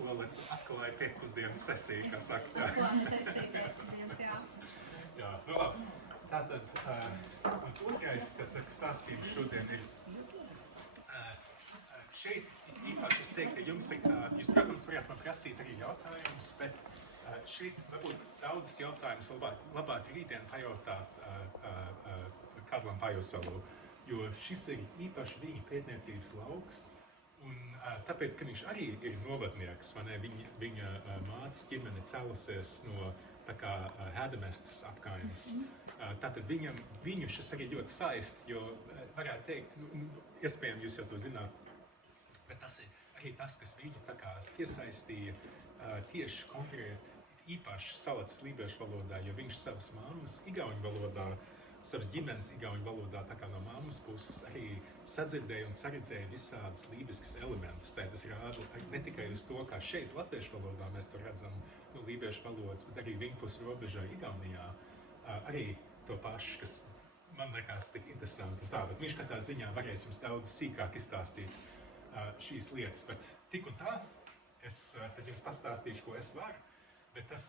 Lolita atklāja pēcpusdienas sesiju, kā saka. Atklāja sesiju pēcpusdienas, jā. Jā, nu labi. Tātad, mans otrais, kas stāstījums šodien ir, šeit īpaši es teiktu, ka jums ir tā, jūs, protams, varētu man prasīt arī jautājumus, bet šeit varbūt daudzas jautājumas labāk rītdien pajautāt Karlam Pajusalu, jo šis ir īpaši viņa pētniecības lauks, un tāpēc, ka viņš arī ir novadnieks, viņa mātes ģimene cēlusies no tā kā Hēdamestas apkaimes. Tātad viņu šis arī ļoti saist, jo varētu teikt, iespējams jūs jau to zināt, bet tas ir arī tas, kas viņu tā kā piesaistīja tieši konkrēti īpaši Salacas lībiešu valodā, jo viņš savas māmas igauņu valodā, savas ģimenes igauņu valodā, tā kā no mammas puses arī sadzirdēja un saredzēja visādas lībiskas elementus. Tas rāda ne tikai uz to, kā šeit latviešu valodā mēs to redzam no lībiešu valodas, bet arī viņpus robežā Igaunijā arī to pašu, kas man liekas tik interesanti. Tā, bet viņš katrā ziņā varēs jums daudz sīkāk izstāstīt šīs lietas. Bet tik un tā, es tad jums pastāstīšu, ko es varu. Bet tas,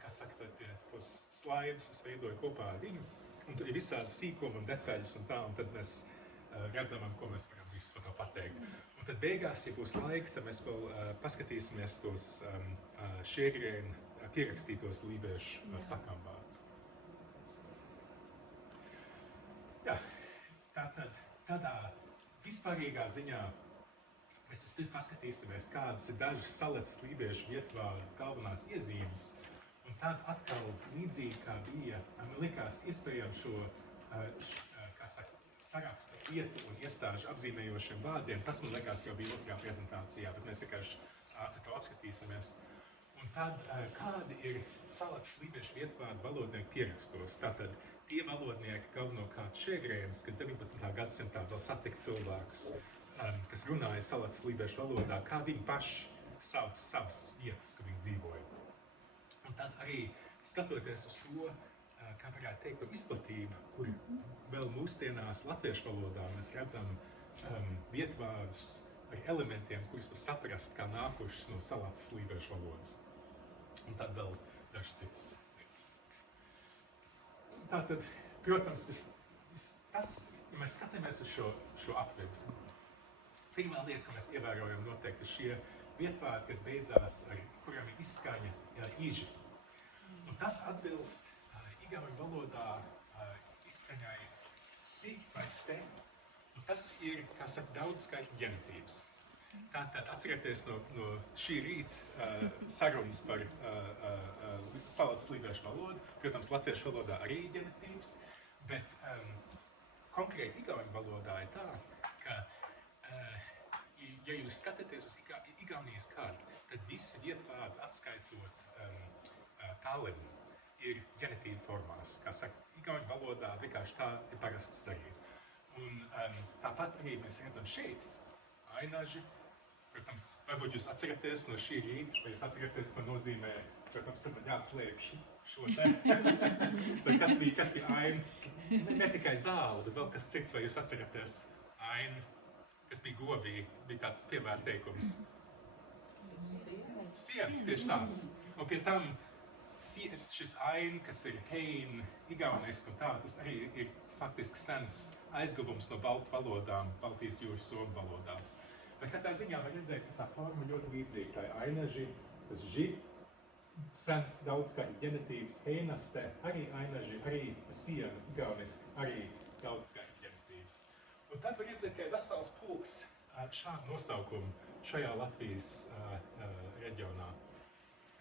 kā saka, tos slaidus es veidoju kopā ar viņu, un tur ir visādi sīkumi un detaļas un tā, un tad mēs redzam, ko mēs varam visu par to pateikt. Un tad beigās, ja būs laika, tad mēs vēl paskatīsimies tos šēgrēni pierakstītos lībiešu sakāmvārdus. Jā, tātad tādā vispārīgā ziņā mēs vispirms paskatīsimies, kādas ir dažas Salacas lībiešu vietvārdu galvenās iezīmes, un tad atkal līdzīgi kā bija, man likās iespējams šo, kā saka, saraksta vietu un iestāžu apzīmējošiem vārdiem, tas man likās jau bija otrajā prezentācijā, bet mēs vienkārši ātri to apskatīsimies. Un tad, kādi ir Salacas lībiešu vietvārdu valodnieku pierakstos, tātad tie valodnieki galvenokārt šēgrēnis, kas 19. gadsimtā vēl satika cilvēkus, kas runāja Salacas lībiešu valodā, kā viņi paši sauc savas vietas, kur viņi dzīvoja. Un tad arī skatoties uz to, kā varētu teikt par izplatību, kur vēl mūsdienās latviešu valodā mēs redzam vietvārdus ar elementiem, kurus var saprast, kā nākušas no Salacas lībiešu valodas. Un tad vēl dažas citas lietas. Tātad, protams, tas, ja mēs skatāmies uz šo apvedu, pirmā lieta, ko mēs ievērojam noteikti, ir šie vietvārdi, kas beidzās ar kurām ir izskaņa iži. Un tas atbilst igauņu valodā izskaņai si vai ste. Un tas ir, kā saka, daudzskaitļu ģenitīvs. Tātad atcerieties no šī rīta sarunas par Salacas lībiešu valodu. Protams, latviešu valodā arī ir ģenitīvs, bet konkrēti igauņu valodā ir tā, ka ja jūs skatāties uz Igaunijas karti, tad visi vietvārdi atskaitot Tallinnu ir ģenitīva formās. Kā saka, igauņu valodā vienkārši tā ir parasts darīt. Un tāpat arī mēs redzam šeit ainaži. Protams, varbūt jūs atceraties no šī rīta, vai jūs atceraties, ko nozīmē, protams, tad man jāslēpj šo te. Kas bija aina? Ne tikai zāle, bet vēl kas cits, vai jūs atceraties aina? Kas bija govī, bija tāds pievērteikums. Sienas, tieši tā. Un pie tam šis aina, kas ir hein, igauniski un tā, tas arī ir faktiski sens aizguvums no baltu valodām, Baltijas jūras somu valodās. Bet katrā ziņā var redzēt, ka tā forma ļoti līdzīga. Tā ir ainaži, tas ži, sens daudzskaitļu ģenitīvs, heinaste, arī ainaži, arī siena, igauniski, arī daudzskaitļu ģenitīvs. Un tad var redzēt, ka ir vesels pulks šādu nosaukumu šajā Latvijas reģionā.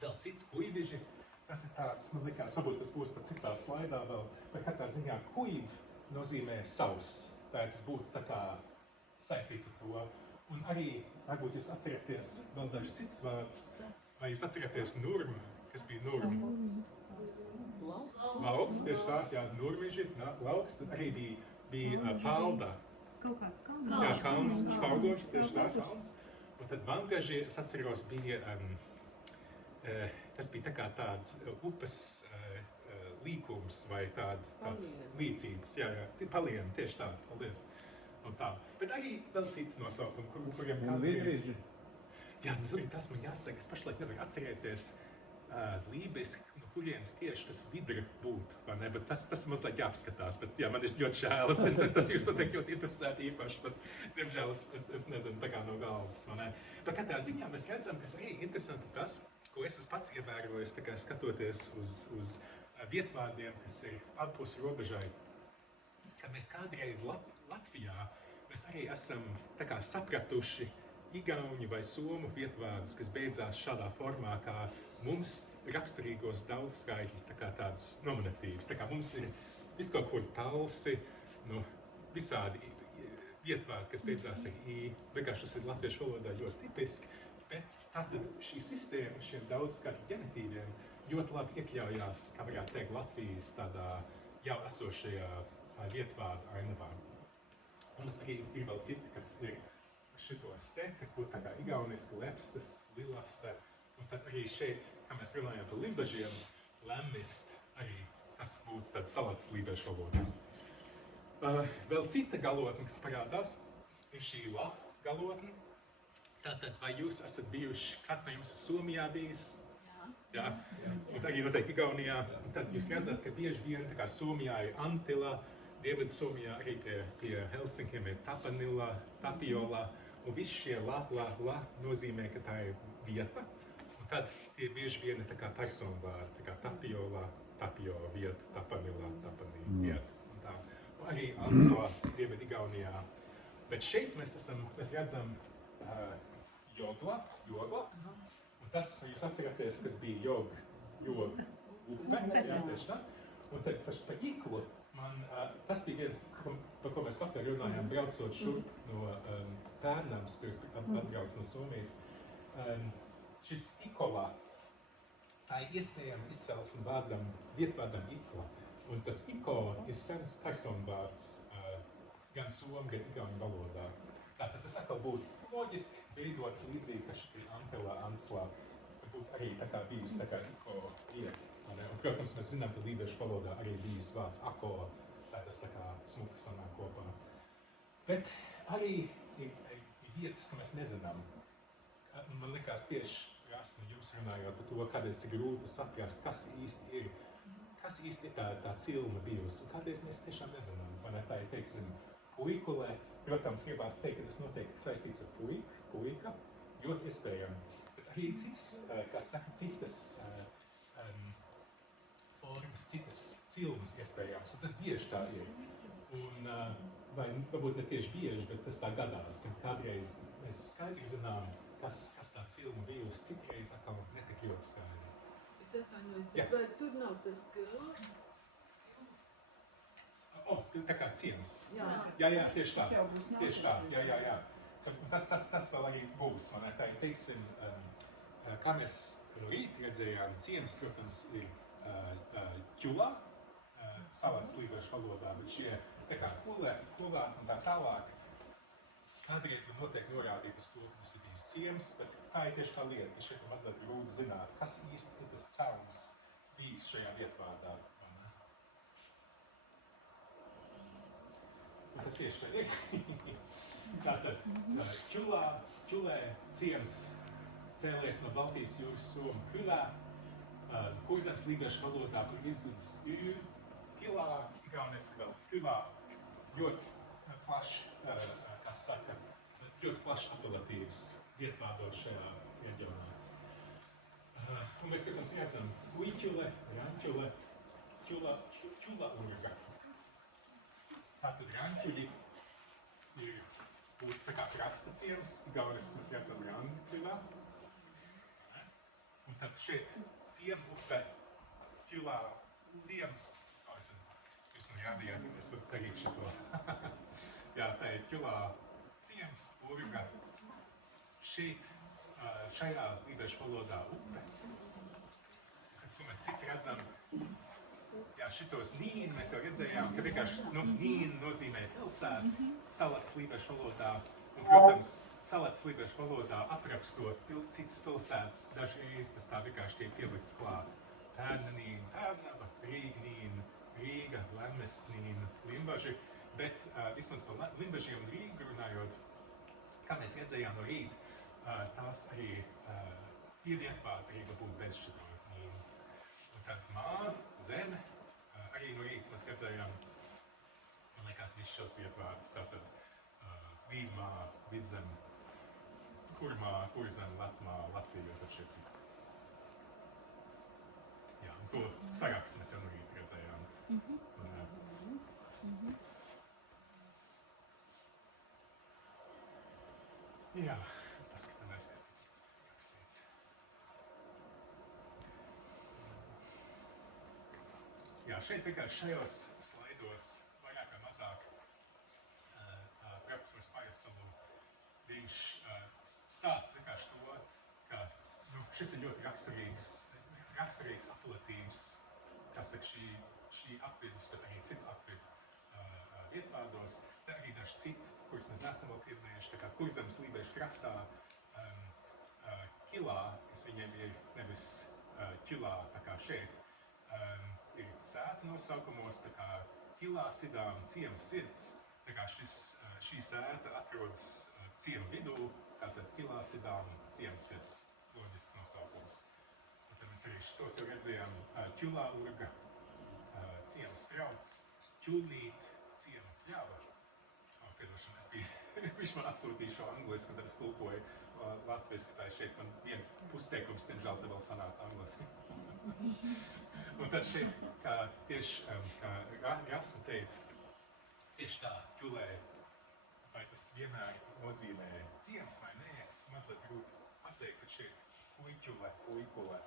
Vēl cits kuiviži, tas ir tāds, man likās, varbūt tas būs pat citā slaidā vēl, bet katrā ziņā kuiv nozīmē savs. Tas būtu tā kā saistīts ar to. Un arī, varbūt jūs atceraties vēl dažus citus vārdus, vai jūs atceraties nurmu, kas bija nurmu? Lauks, tieši tā, jā, nurmiži, lauks, tad arī bija palda. Kaut kāds kalns. Jā, kalns, špaugošs, tieši tā, kalns. Un tad vangaži, es atceros, bija, tas bija tā kā tāds upes līkums vai tāds līdzīgs, jā, palien, tieši tā, paldies. Un tā. Bet arī vēl citi nosaukumi, kuriem lidrīži. Jā, nu tur ir tas, man jāsaka, es pašlaik nevaru atcerēties lībiski, no kurienes tieši tas vidra būtu, vai ne? Bet tas mazliet jāapskatās, bet jā, man ir ļoti žēlas, tas jūs noteikti ļoti interesēti īpaši, bet diemžēl es nezinu tā kā no galvas, vai ne? Bet katrā ziņā mēs redzam, kas arī interesanti tas, ko es esmu pats ievērojis, tā kā skatoties uz vietvārdiem, kas ir ārpus robežai, ka mēs kādreiz Latvijā, mēs arī esam tā kā sapratuši igauņu vai somu vietvārdus, kas beidzās šādā formā, kā mums raksturīgos daudzskaitļi, tā kā tāds nominatīvs. Tā kā mums ir viss kaut kur talsi, nu, visādi vietvārdi, kas beidzās ar i, vienkārši tas ir latviešu valodā ļoti tipiski, bet tātad šī sistēma šiem daudzskaitļu ģenitīviem ļoti labi iekļaujās, kā varētu teikt, Latvijas tādā jau esošajā vietvārdu ainavā. Mums arī ir vēl citi, kas ir šitos te, kas būtu tā kā igaunieski lepstas, lilaste, un tad arī šeit, kā mēs runājam par limbažiem, lemmist arī, kas būtu tāds salāts lībiešu valodā. Vēl cita galotne, kas parādās, ir šī la galotne. Tātad, vai jūs esat bijuši, kāds no jums ir Somijā bijis? Jā. Un arī noteikti Igaunijā. Un tad jūs redzat, ka bieži vien tā kā Somijā ir Antila, Dienvidu Somijā arī pie Helsinkiem ir Tapanila, Tapiola, un visi šie la nozīmē, ka tā ir vieta, un tad tie bieži vien ir tā kā personu vārdi, tā kā Tapiola, Tapio vieta, Tapanila, Tapanī vieta, un tā. Un arī Ansla, Dienvidu Igaunijā. Bet šeit mēs redzam jogla, un tas, jūs atceraties, kas bija joga upe, jā, tieši tā, un tad pa iklu, tas bija viens, par ko mēs vakar runājām, braucot šurp no Pērnams, kurš atbrauc no Somijas. Šis ikola, tā ir iespējama izcelsme vietvārdam ikola. Un tas iko ir sens personvārds gan somu, gan igauņu valodā. Tātad tas atkal būtu loģiski veidots līdzīgi, ka šī Antela, Anslā būtu arī tā kā bijis tā kā iko vieta. Un, protams, mēs zinām, ka lībiešu valodā arī bijis vārds ako, tā tas tā kā smuki sanāk kopā. Bet arī ir vietas, ka mēs nezinām. Man likās tieši Rasmu jums runājot par to, kādreiz cik grūti saprast, kas īsti ir tā cilma bijusi. Un kādreiz mēs tiešām nezinām, vai ne tā ir, teiksim, puikulē. Protams, gribās teikt, ka tas noteikti saistīts ar puika, ļoti iespējami. Bet arī cits, kā saka, citas formas, citas cilmas iespējams, un tas bieži tā ir. Un, vai varbūt ne tieši bieži, bet tas tā gadās, ka kādreiz mēs skaidri zinām, kas tā cilma bijusi, citreiz atkal netik ļoti skaidri. Es atvainojos, vai tur nav tas gala? Tā kā ciems. Jā, tieši tā. Tieši tā, jā. Tas vēl arī būs, vai ne? Tā ir, teiksim, kā mēs no rīta redzējām, ciems, protams, ir ķulā, salāts lībiešu valodā, bet šie tā kā kulā un tā tālāk, kādreiz var noteikti norādīt uz to, ka tas ir bijis ciems, bet tā ir tieši tā lieta, ka šeit ir mazliet grūti zināt, kas īsti ir tas caurums bijis šajā vietvārdā. Un tad tieši tā ir. Tātad, ķulē, ciems cēlies no Baltijas jūras somu Kulā, Kurzemes lībiešu valodā, kur izzudis kilā, igauniski vēl kulā, ļoti plašs, kas saka, ļoti plašs apelatīvs vietvārdos šajā reģionā. Un mēs, protams, redzam Uiķule, Ranķule, ķula urga. Tātad Ranķuļi būtu tā kā krasta ciems, igauniski mēs redzam Ranķulā. Un tad šeit ciemu upe, ķulā, ciems, jūs man rādījāt, es varu darīt šito. Jā, tā ir ķulā, ciems, urga. Šajā lībiešu valodā upe. Ko mēs citi redzam, jā, šitos nīni mēs jau redzējām, ka vienkārši nīni nozīmē pilsētu, salats lībiešu valodā. Un, protams, salats lībiešu valodā aprakstot citas pilsētas, dažreiz tas tā vienkārši tiek pielikts klāt. Pērnanīna, Pērnava, Rīgnīna, Rīga, Lemmestnīna, Limbaži, bet vismaz par Limbažiem un Rīgu runājot, kā mēs redzējām no rīta, tās arī ir vietvārdi, var būt bez šito. Un tad mā, zeme, arī no rīta mēs redzējām, man liekas, visus šos vietvārdus, tātad Vīdmā, Vidzem, Kurmā, Kurzem, Latmā, Latvija, tad šie citi. Jā, un to sarakstu mēs jau no rīta redzējām. Jā, paskatāmies, kas tur rakstīts. Jā, šeit vienkārši šajos slaidos vairāk vai mazāk profesors Pajasalu, viņš stāsta vienkārši to, ka šis ir ļoti raksturīgs aplatījums, kā saka, šī apvidus, bet arī citu apvidu vietvārdos, tā arī daži citi, kurus mēs neesam vēl pieminējuši, tā kā Kurzemes Lībiešu krastā Kilā, kas viņiem ir nevis Ķilā, tā kā šeit, ir sēta nosaukumos, tā kā Kilā Sidām ciema sirds, tā kā šī sēta atrodas ciema vidū, tātad Kilā Sidām ciema sirds, loģisks nosaukums. Un tad mēs arī šitos jau redzējām Ķulā urga, ciema strauts, Ķulīt, ciema pļava. Piedošana, es biju man atsūtīju šo angliski, un tad es tulkoju latviski, tā šeit man viens pusteikums, diemžēl, te vēl sanāca angliski. Un tad šeit, kā tieši Rasma teica, tieši tā, Ķulē, vai tas vienmēr nozīmē ciems vai nē, mazliet grūti pateikt, ka šeit Kuiķule, Kuikule.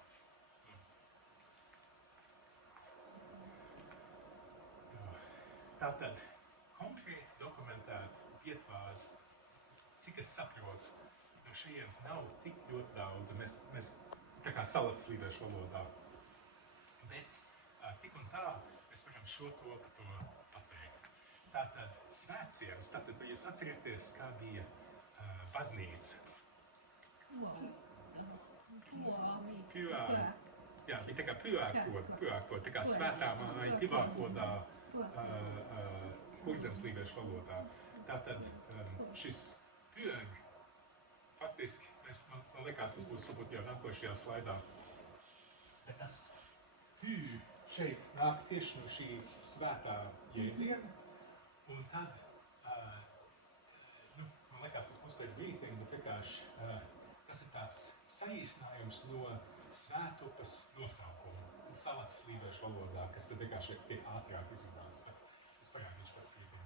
Tātad, konkrēti dokumentēt vietvārdu, cik es saprotu, no šejienes nav tik ļoti daudz, mēs tā kā salacas lībiešu valodā. Bet tik un tā mēs varam šo to pateikt. Tātad svētciems, tātad vai jūs atcerieties, kā bija baznīca? Jā, bija tā kā pļākot, tā kā svētā māja, pivākodā, Kurzemes lībiešu valodā. Tātad šis pļāg, faktiski, man liekas, tas būs varbūt jau nākošajā slaidā, bet tas pļ šeit nāk tieši no šī svētā jēdziena, un tad, man liekas, tas būs pēc brītim, bet vienkārši tas ir tāds saīsinājums no Svētupas nosaukuma, salacas lībiešu valodā, kas tad vienkārši tiek ātrāk izrunāts, bet es parādīšu pēc brīdim.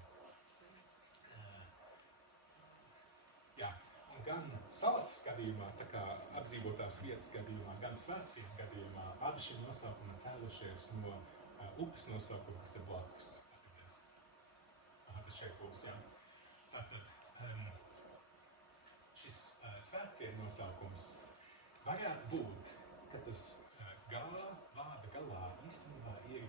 Jā, un gan salacas gadījumā, tā kā apdzīvotās vietas gadījumā, gan svētcieņu gadījumā, abi šie nosaukumi cēlušies no upes nosaukuma, kas ir blakus. Tad šeit būs, jā. Tātad šis svētcieņu nosaukums varētu būt, ka tas vārda galā īstenībā ir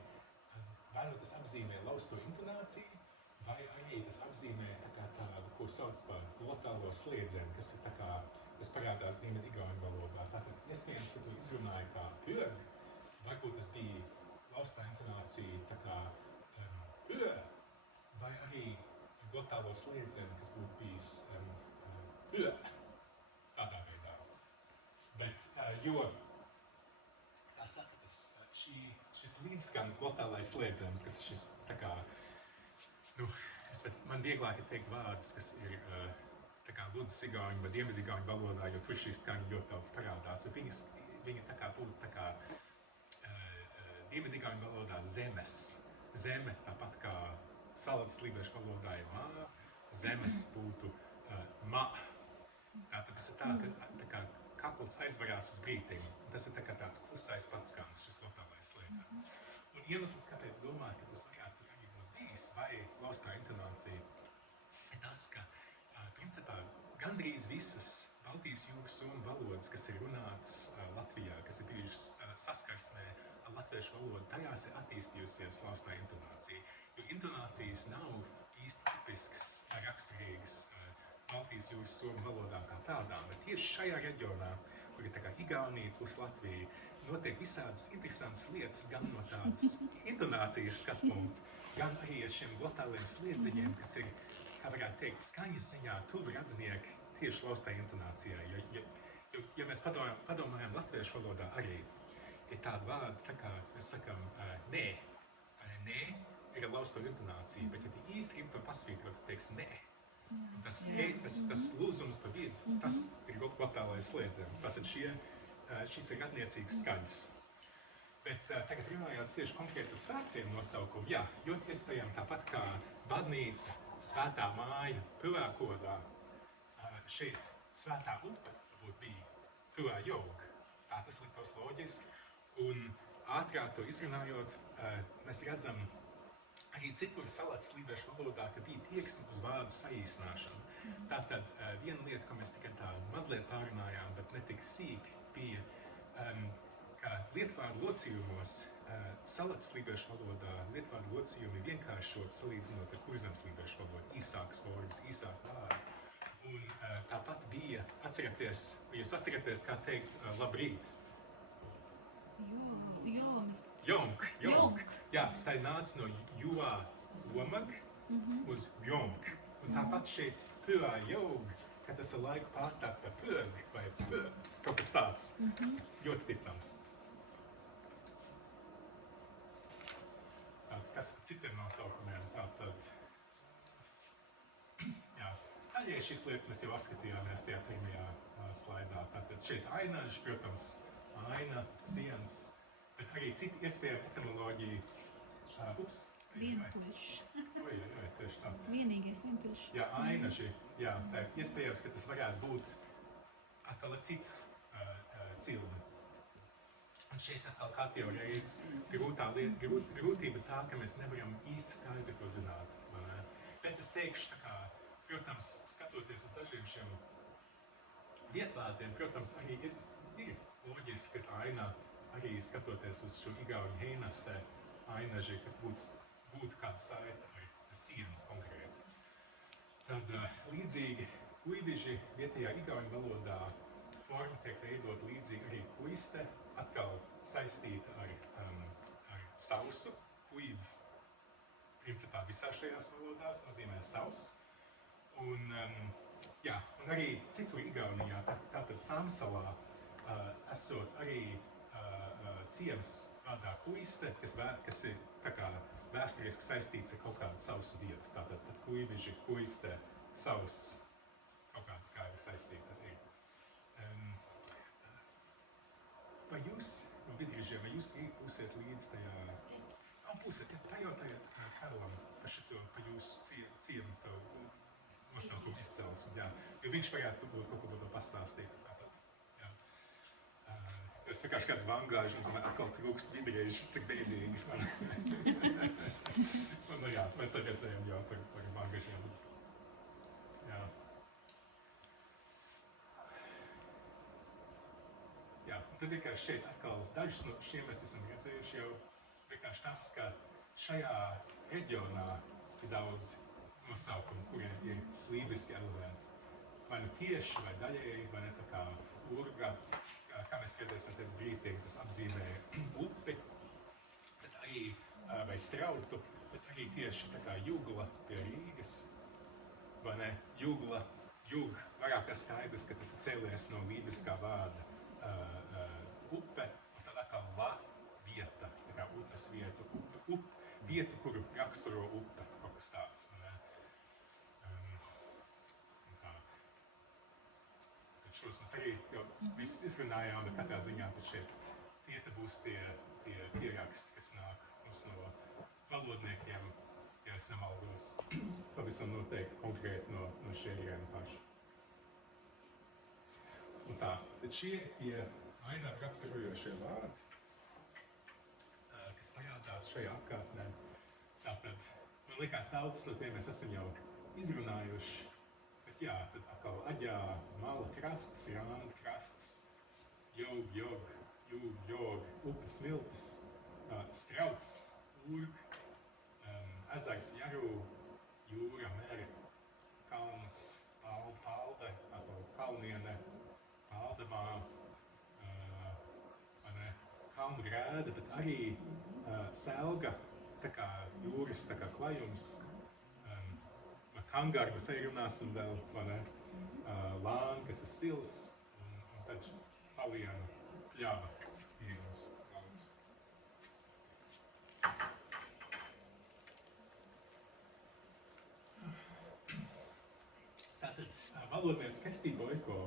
vai nu tas apzīmē lausto intonāciju, vai arī tas apzīmē tādu, ko sauc par lokālo sliedzienu, kas ir tā kā, kas parādās dienvidigauņu valodā. Tātad iespējams, ka tu izrunāji kā pļög, varbūt tas bija laustā intonācija tā kā pļö, vai arī lokālo sliedzienu, kas būtu bijis pļö, tādā veidā. Bet, jo, kā saka, šis līdzskans glotālais slēdziens, kas ir šis tā kā, man vieglāk ir teikt vārdus, kas ir tā kā ludsigauņu vai dienvidigauņu valodā, jo tur šī skaņa ļoti daudz parādās. Viņi tā kā būtu tā kā dienvidigauņu valodā zemes. Zeme, tāpat kā salacas lībiešu valodā ir mā, zemes būtu ma. Tātad tas ir tā kā kakls aizvarās uz brītiņu. Tas ir tā kā tāds klusais patskans, šis glotālais slēdziens. Un iemesls, kāpēc domāju, ka tas varētu arī būt bijis, vai laustā intonācija, ir tas, ka principā gandrīz visas Baltijas jūras somu valodas, kas ir runātas Latvijā, kas ir bijušas saskarsmē ar latviešu valodu, tajās ir attīstījusies laustā intonācija. Jo intonācijas nav īsti tipiskas vai raksturīgas Baltijas jūras somu valodām kā tādām, bet tieši šajā reģionā, kur ir tā kā Igaunija plus Latvija, notiek visādas interesantas lietas gan no tādas intonācijas skatpunkta, gan arī ar šiem glotāliem sliedziņiem, kas ir, kā varētu teikt, skaņas ziņā tuvi radinieki tieši laustai intonācijai. Ja mēs padomājam latviešu valodā arī, ir tāda vārda, tā kā mēs sakam nē. Nē ir lausto intonācija, bet ja tu īsti gribi to pasvītrot, tu teiksi nē. Tas lūzums pa vidu, tas ir votālais slēdziens. Tātad šīs ir radniecīgas skaņas. Bet tagad runājot tieši konkrēti par svētkiem nosaukumu, jā, ļoti iespējami tāpat kā baznīca, svētā māja, Pylä kodā, šeit svētā upe varbūt bija Pylä joga. Tā tas liktos loģiski. Un ātrāk to izrunājot, mēs redzam arī citur salātas lībiešu valodā, ka bija tieksme uz vārdu saīsināšanu. Tātad viena lieta, ko mēs tikai tā mazliet pārunājām, bet ne tik sīki, bija, ka lietvārdu locījumos salātas lībiešu valodā lietvārdu locījumi vienkāršot salīdzinot ar kurzemes lībiešu valodu, īsākas formas, īsāk vārdi. Un tāpat bija, jūs atceraties, kā teikt labrīt? Jomk. Jā, tā nāca no juā omag uz jomk. Un tāpat šeit Pylä joga, ka tas ar laiku pārtāk par pög vai pög, kaut kas tāds. Ļoti ticams. Kas citiem nosaukumiem? Tātad, jā, daļai šīs lietas mēs jau apskatījāmies tajā pirmajā slaidā. Tātad šeit ainaž, protams, aina, siens, bet arī citi iespējami etimoloģija. Vientuļš. Oi, tieši tā. Vienīgais vientuļš. Jā, ainaži. Jā, tā ir iespējams, ka tas varētu būt atkal ar citu cilmi. Un šeit atkal katru reizi grūtība tā, ka mēs nevaram īsti skaidri to zināt. Bet es teikšu, tā kā, protams, skatoties uz dažiem šiem vietvārdiem, protams, arī ir loģiski, ka aina, arī skatoties uz šo igauņu heinastē, ainaži, ka būtu kāda saita vai siena konkrēti. Tad līdzīgi kuidiži vietējā igauņu valodā forma tiek veidot līdzīgi arī kuiste, atkal saistīta ar sausu. Kuiv, principā visā šajās valodās nozīmē sauss. Un arī citur Igaunijā, tātad Samsalā, esot arī ciems vārdā kuiste, kas ir tā kā vēsturiski saistīts ar kaut kādu sausu vietu. Tātad kuiviži, kuiste, sauss, kaut kāda skaidra saistīta arī. Vai jūs, no vidrīžiem, vai jūs būsiet līdz tajā? Būsiet, pajautājiet Karlam par jūsu ciemu tavu nosaukumu izcelsmi, jā. Jo viņš varētu kaut ko to pastāstīt. Es vienkārši kāds vangāžu, un atkal trūkst vidrieži, cik bēdīgi. Nu jā, mēs tagad ejam jau par vangāžiem. Jā, un tad vienkārši šeit atkal dažus no šiem mēs esam redzējuši jau. Vienkārši tas, ka šajā reģionā ir daudz nosaukumu, kuriem ir lībiski elementi. Vai nu tieši, vai daļēji, vai ne tā kā urga. Kā mēs redzēsim pēc brīdiem, tas apzīmē upi, bet arī, vai strautu, bet arī tieši tā kā jugla pie Rīgas, vai ne, jugla, vairāk kā skaidrs, ka tas ir cēlies no lībiskā vārda upe, un tad atkal la vieta, tā kā upes vietu, vietu, kuru raksturo upe, kaut kas tāds, vai ne. Šos mēs arī jau visus izrunājām, bet katrā ziņā šeit tie būs tie pieraksti, kas nāk mums no valodniekiem, ja es nemaldos, pavisam noteikti konkrēti no šiem paši. Un tā, tad šie ir ainā raksturojošie vārdi, kas parādās šajā apkārtnē. Tātad, man liekas, daudz no tiem mēs esam jau izrunājuši. Jā, tad atkal aģā, mala krasts, rāna krasts, jog, upes miltis, strauts, urg, ezers, jaru, jūra, mere, kalns, palde, kalniene, paldamā, kalnu grēda, bet arī selga, tā kā jūras, tā kā klajums, Kangaru mēs arī runāsim vēl, vai ne? lāni, kas ir sils, un tad palienu pļava īrums lauks. Tātad valodnieks Kestī Boiko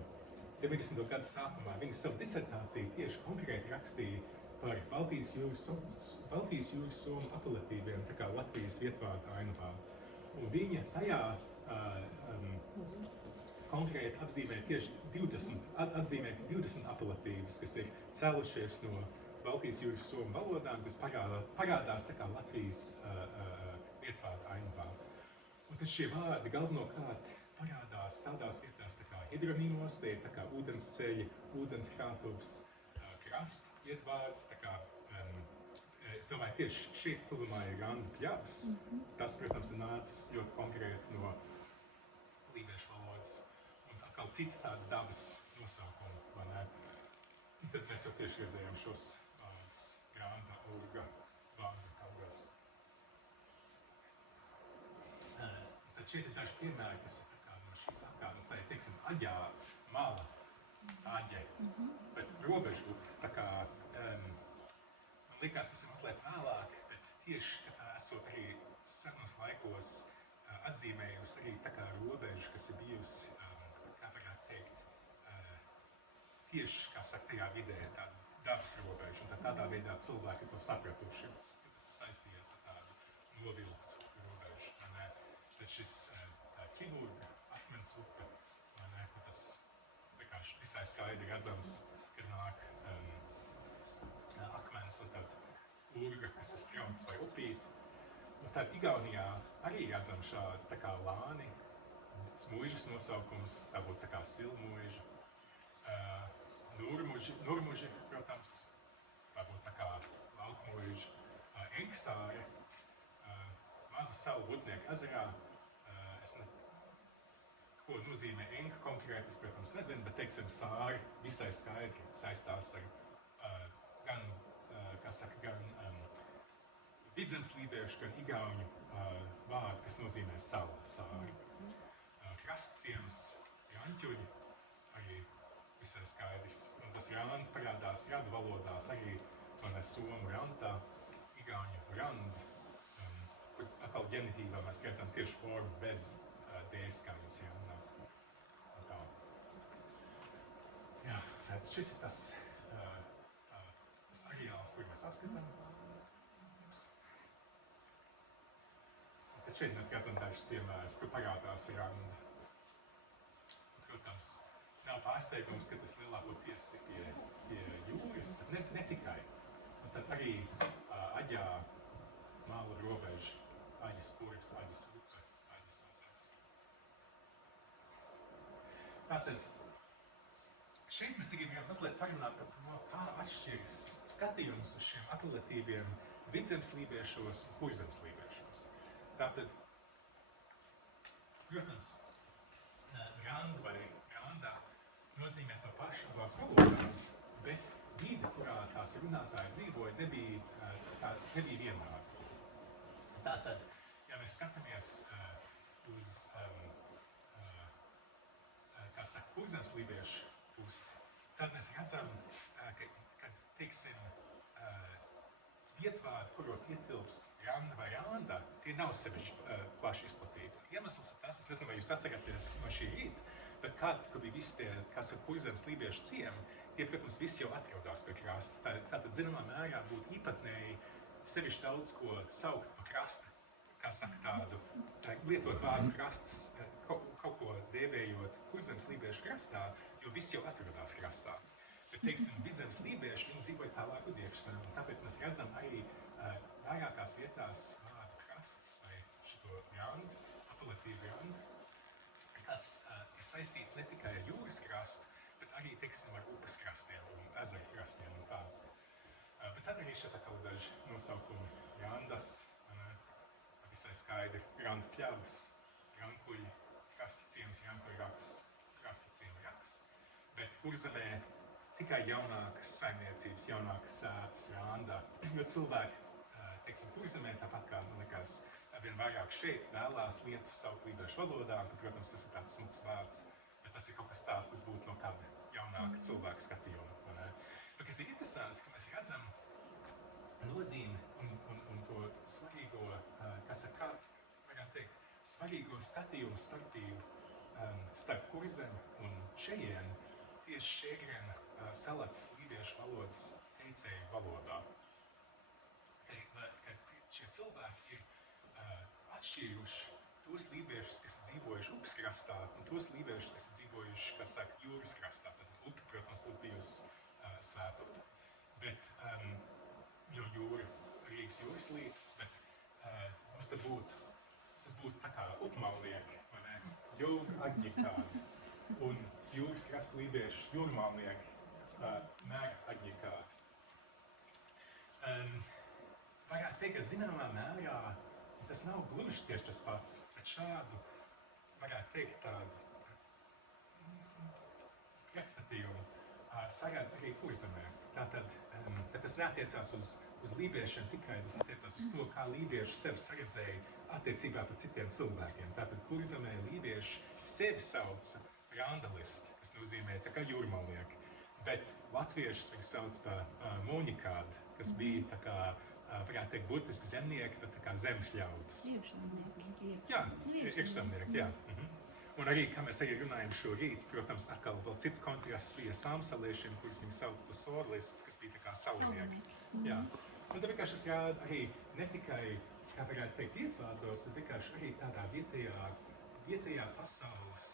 90. gadu sākumā viņa savu disertāciju tieši konkrēti rakstīja par Baltijas jūras somu apelatīviem, tā kā Latvijas vietvārdu ainavā. Un viņa tajā konkrēti apzīmē tieši 20 apelatīvus, kas ir cēlušies no Baltijas jūras somu valodām, kas parādās tā kā Latvijas vietvārdu ainavā. Un tad šie vārdi galvenokārt parādās tādās vietās tā kā hidronīmos, tie ir tā kā ūdensceļi, ūdenskrātuvs, krasts, vietvārdi, tā kā, es domāju, tieši šeit tuvumā ir Randa pļavas. Tas, protams, ir nācis ļoti konkrēti no lībiešu valodas un atkal citi tādi dabas nosaukumi, vai ne? Un tad mēs jau tieši redzējām šos vārdus, Randa, Urga, vārdu kalgās. Tad šeit ir daži piemēri, kas ir tā kā no šīs apkārtnes, tā ir, teiksim, aģā, mala, aģe, bet robežu, tā kā, man likās, tas ir mazliet vēlāk, bet tieši, ka tā esot arī senos laikos atzīmējusi arī tā kā robežu, kas ir bijusi, kā varētu teikt, tieši, kā saka, tajā vidē, tāda dabas robeža, un tādā veidā cilvēki to sapratuši, ka tas ir saistījies ar tādu novilktu robežu, vai ne? Tad šis ķivurga, akmens upe, vai ne, ka tas vienkārši visai skaidri redzams, kad nāk akmens un tad urga, kas ir strauts vai upīt. Un tad Igaunijā arī redzam šādi tā kā lāni, smuižas nosaukums, tā būtu tā kā silmuiža. Nurmuži, protams, tā būtu tā kā laukmuiža. Enksāre, maza sala Vudnieka ezerā. Ko nozīmē enka konkrēti, es, protams, nezinu, bet, teiksim, sāri visai skaidri saistās ar gan, kā saka, gan vidzemslībiešu, gan igauņu vārdu, kas nozīmē sala, sāri. Krastciems, Janķuļi, arī visai skaidrs. Un tas rāna parādās radu valodās arī, man ir somu rantā, igauņu rand, kur atkal ģenitīvā mēs redzam tieši formu bez dēļskaņas randā. Jā, šis ir tas areāls, kur mēs apskatām. Tad šeit mēs redzam dažus piemērus, kur parādās randa. Protams, nav pārsteigums, ka tas lielākoties ir pie jūras, bet ne tikai. Un tad arī aģā māla robeža, aģis purvs, aģis upe, aģis vecais. Tātad, šeit mēs gribējām mazliet parunāt par to, kā atšķiras skatījums uz šiem apelatīviem vidzemslībiešos un kurzemslībiešos. Tātad, protams, randa vai randā nozīmē to pašu abās valodās, bet vide, kurā tās runātāji dzīvoja, nebija vienāda. Tātad, ja mēs skatāmies uz, kā saka, kurzemslībiešu pusi, tad mēs redzam, ka teiksim, vietvārdi, kuros ietilpst randa vai randa, tie nav sevišķi plaši izplatīti. Iemesls ir tas, es nezinu, vai jūs atceraties no šī rīta, bet kādi, kur bija visi tie, kas ir kurzemslībiešu ciemi, tie, protams, visi jau atrodās pie krasta. Tātad, zināmā mērā, būtu īpatnēji sevišķi daudz ko saukt pa krasta, kā saka tādu, lietot vārdu krasts, kaut ko dēvējot kurzemslībiešu krastā, jo viss jau atrodās krastā. Bet, teiksim, vidzemslībieši, viņi dzīvoja tālāk uz iekšzemi, un tāpēc mēs redzam arī vairākās vietās vārdu krasts vai šito randu, apelatīvu randu, kas ir saistīts ne tikai ar jūras krastu, bet arī, teiksim, ar upes krastiem un ezeru krastiem un tā. Bet tad arī šeit atkal daži nosaukumi randas, visai skaidri randu pļavas, rankuļi, krastaciems, rankuļraks, krastaciems raks. Bet kurzemē tikai jaunākas saimniecības, jaunākas sētas randā, jo cilvēki, teiksim, kurzemē, tāpat kā, man liekas, vien vairāk šeit vēlās lietas saukt lībiešu valodā, ka, protams, tas ir tāds smuks vārds, bet tas ir kaut kas tāds, kas būtu no kāda jaunāka cilvēka skatījuma. Vai ne? Bet kas ir interesanti, ka mēs redzam nozīmi un to svarīgo, varētu teikt, svarīgo skatījumu starp Kurzemi un šejienu tieši Šēgrena Salacas lībiešu valodas teicēju valodā. Ka šie cilvēki ir atšķīruši tos lībiešus, kas ir dzīvojuši upes krastā, un tos lībiešus, kas ir dzīvojuši, kas saka, jūras krastā. Tad upe, protams, būtu bijusi svētupe, bet jo jūra, Rīgas jūras līcis, bet mums tas būtu tā kā upmalnieki, vai ne? Jūga aģņikādi un jūras krasta lībieši jūrmalnieki, mēra aģņikādi. Varētu teikt, ka zināmā mērā tas nav gluži tieši tas pats, bet šādu, varētu teikt, tādu pretstatījumu saredz arī Kurzemē. Tātad tas neatiecās uz lībiešiem tikai, tas attiecās uz to, kā lībieši sevi saredzēja attiecībā par citiem cilvēkiem. Tātad Kurzemē lībieši sevi sauca randalisti, kas nozīmē tā kā jūrmalnieki, bet latviešus viņi sauc par moņikādi, kas bija tā kā, varētu teikt, burtiski zemnieki, bet tā kā zemes ļaudis. Iekšzemnieki. Jā, iekšzemnieki, jā. Un arī, kā mēs arī runājam šorīt, protams, atkal vēl cits kontrasts bija sāmsaliešiem, kurus viņi sauc par sorlisti, kas bija tā kā salinieki. Jā. Un tad vienkārši tas rāda arī ne tikai, kā varētu teikt, ietvārdos, bet vienkārši arī tādā vietējā pasaules,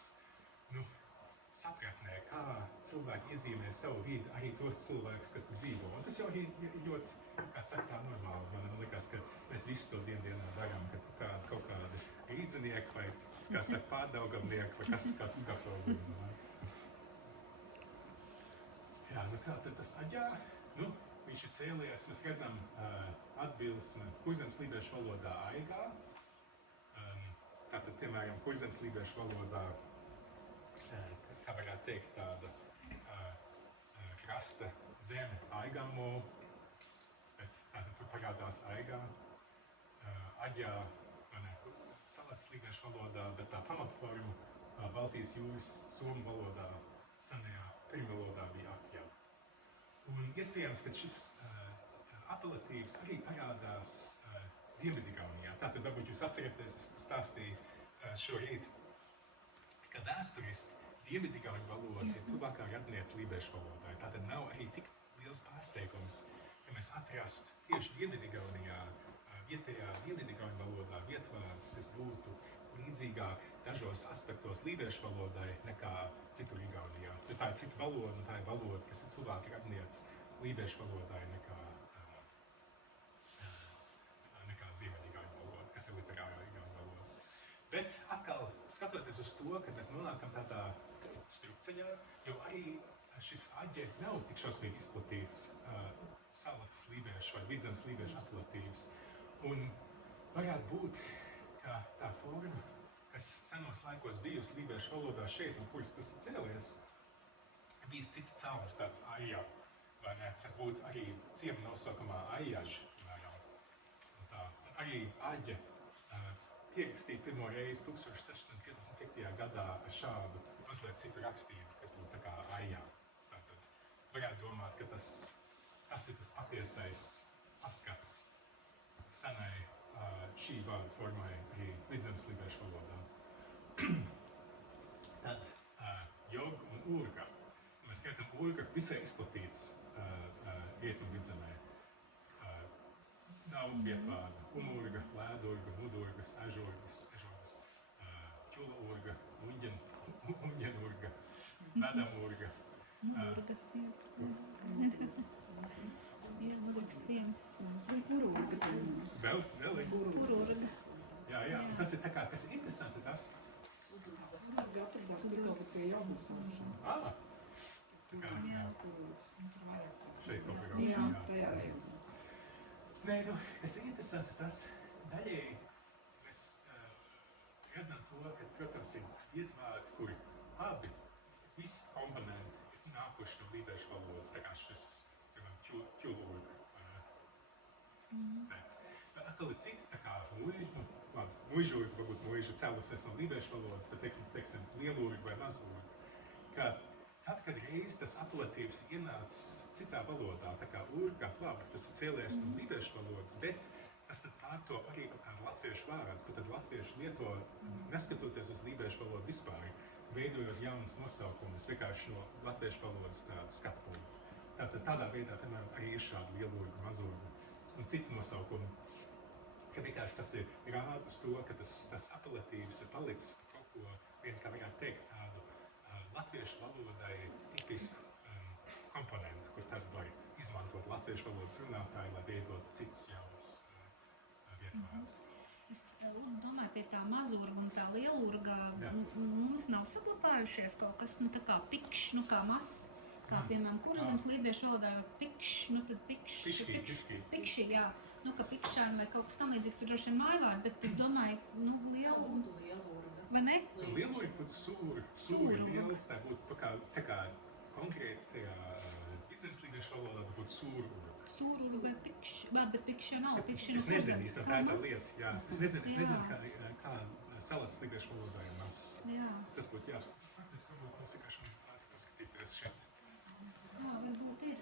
sapratnē, kā cilvēki iezīmē savu vidi, arī tos cilvēkus, kas tur dzīvo. Un tas jau arī ļoti, kā saka, tā normāli. Man liekas, ka mēs visu to dienā darām, ka kaut kādi rīdzinieki vai, kā saka, pārdaugavnieki vai kas vēl zina. Jā, kā tad tas aģā, viņš ir cēlies, mēs redzam atbilsmi Kurzemes lībiešu valodā aigā. Tātad, piemēram, Kurzemes lībiešu valodā, kā varētu teikt, tāda krasta zeme aigamo, bet tātad tur parādās aigā, aģā, Salacas lībiešu valodā, bet tā pamatforma Baltijas jūras somu valodā, senajā pirmvalodā bija akjā. Un iespējams, ka šis apelatīvs arī parādās Dienvidigaunijā. Tātad varbūt jūs atceraties, es stāstīju šorīt, ka vēsturiski Dienvidigauņu valoda ir tuvākā radniece lībiešu valodai. Tātad nav arī tik liels pārsteigums, ka mēs atrastu tieši Dienvidigaunijā, vietējā Dienvidigauņu valodā vietvārdus, kas būtu līdzīgāk dažos aspektos lībiešu valodai nekā citur Igaunijā. Jo tā ir cita valoda, un tā ir valoda, kas ir tuvāk radniece lībiešu valodai nekā Ziemeļigauņu valoda, kas ir literārā igauņu valoda. Bet atkal, skatoties uz to, ka mēs nonākam tādā strupceļā, jo arī šis aģe nav tik šausmīgi izplatīts Salacas lībiešu vai Vidzemes lībiešu aplatības. Un varētu būt, ka tā forma, kas senos laikos bijusi lībiešu valodā šeit, un kuras tas ir cēlies, ir bijis cits caurums, tāds aijā, vai ne, kas būtu arī ciema nosaukumā aijaži, un arī aģe pierakstīja pirmo reizi 1655. gadā ar šādu mazliet citu rakstību, kas būtu tā kā aijā. Tātad varētu domāt, ka tas ir tas patiesais paskats senai šī vārda formai arī Vidzemes lībiešu valodā. Tad joga un urga. Mēs redzam, urga visai izplatīts Rietumu Vidzemē. Daudz vietvārdu. Umurga, lēdurga, mudurgas, ežurgas, ķulaurga, uņģenurga, medamurga. Urgas sienas. Vēl ir. Ururga. Jā, tas ir tā kā, kas ir interesanti tas. Pie jaunas Tā kā, jā. Šeit kaut kā jā, tajā reizē. Nē, kas ir interesanti tas, daļēji mēs redzam to, ka, protams, ir vietvārdi, kuri abi, visi komponenti ir nākuši no lībiešu valodas, tā kā šis, piemēram, ķulurga. Bet atkal ir citi, tā kā muižurga, varbūt muiža cēlusies no lībiešu valodas, bet, teiksim, lielurga vai mazurga. ka tad, kad reiz tas apelatīvs ienāca citā valodā, tā kā urga, labi, tas ir cēlies no lībiešu valodas, bet tas tad pārto arī par kādu latviešu vārdu, ko tad latvieši lieto, neskatoties uz lībiešu valodu vispār, veidojot jaunus nosaukumus vienkārši no latviešu valodas tādu skatupunktu. Tātad tādā veidā, piemēram, arī ir šādi lielurga, mazurga un citi nosaukumi, ka vienkārši tas ir rāda uz to, ka tas apelatīvs ir palicis kaut ko, kā varētu teikt, tādu latviešu valodai tipisku komponentu, kur tad var izmantot latviešu valodas runātāji, lai veidot citus jaunus vietvārdus. Es domāju, pie tā mazurga un tā lielurga mums nav saglabājušies kaut kas, nu tā kā pikšs, nu kā mazs, kā piemēram Kurzemes lībiešu valodā pikšs, nu tad pikšķi, jā. Nu, ka pikšāni vai kaut kas tam līdzīgs, tur droši vien mājvārdi, bet es domāju, nu, lielurga. Vai ne? Lielurga būtu sūri liels, tā būtu tā kā konkrēti tajā Vidzemes lībiešu valodā būtu sūrurga. Sūrurga vai pikšs, bet pikšā nav, pikšā Es nezinu īstenībā, tā ir tā lieta, jā. Es nezinu, kā salats lībiešu valodā ir mazs. Jā. Tas būtu jāsaka. Faktiski, varbūt mēs vienkārši varētu paskatīties šeit. Jā, varbūt ir.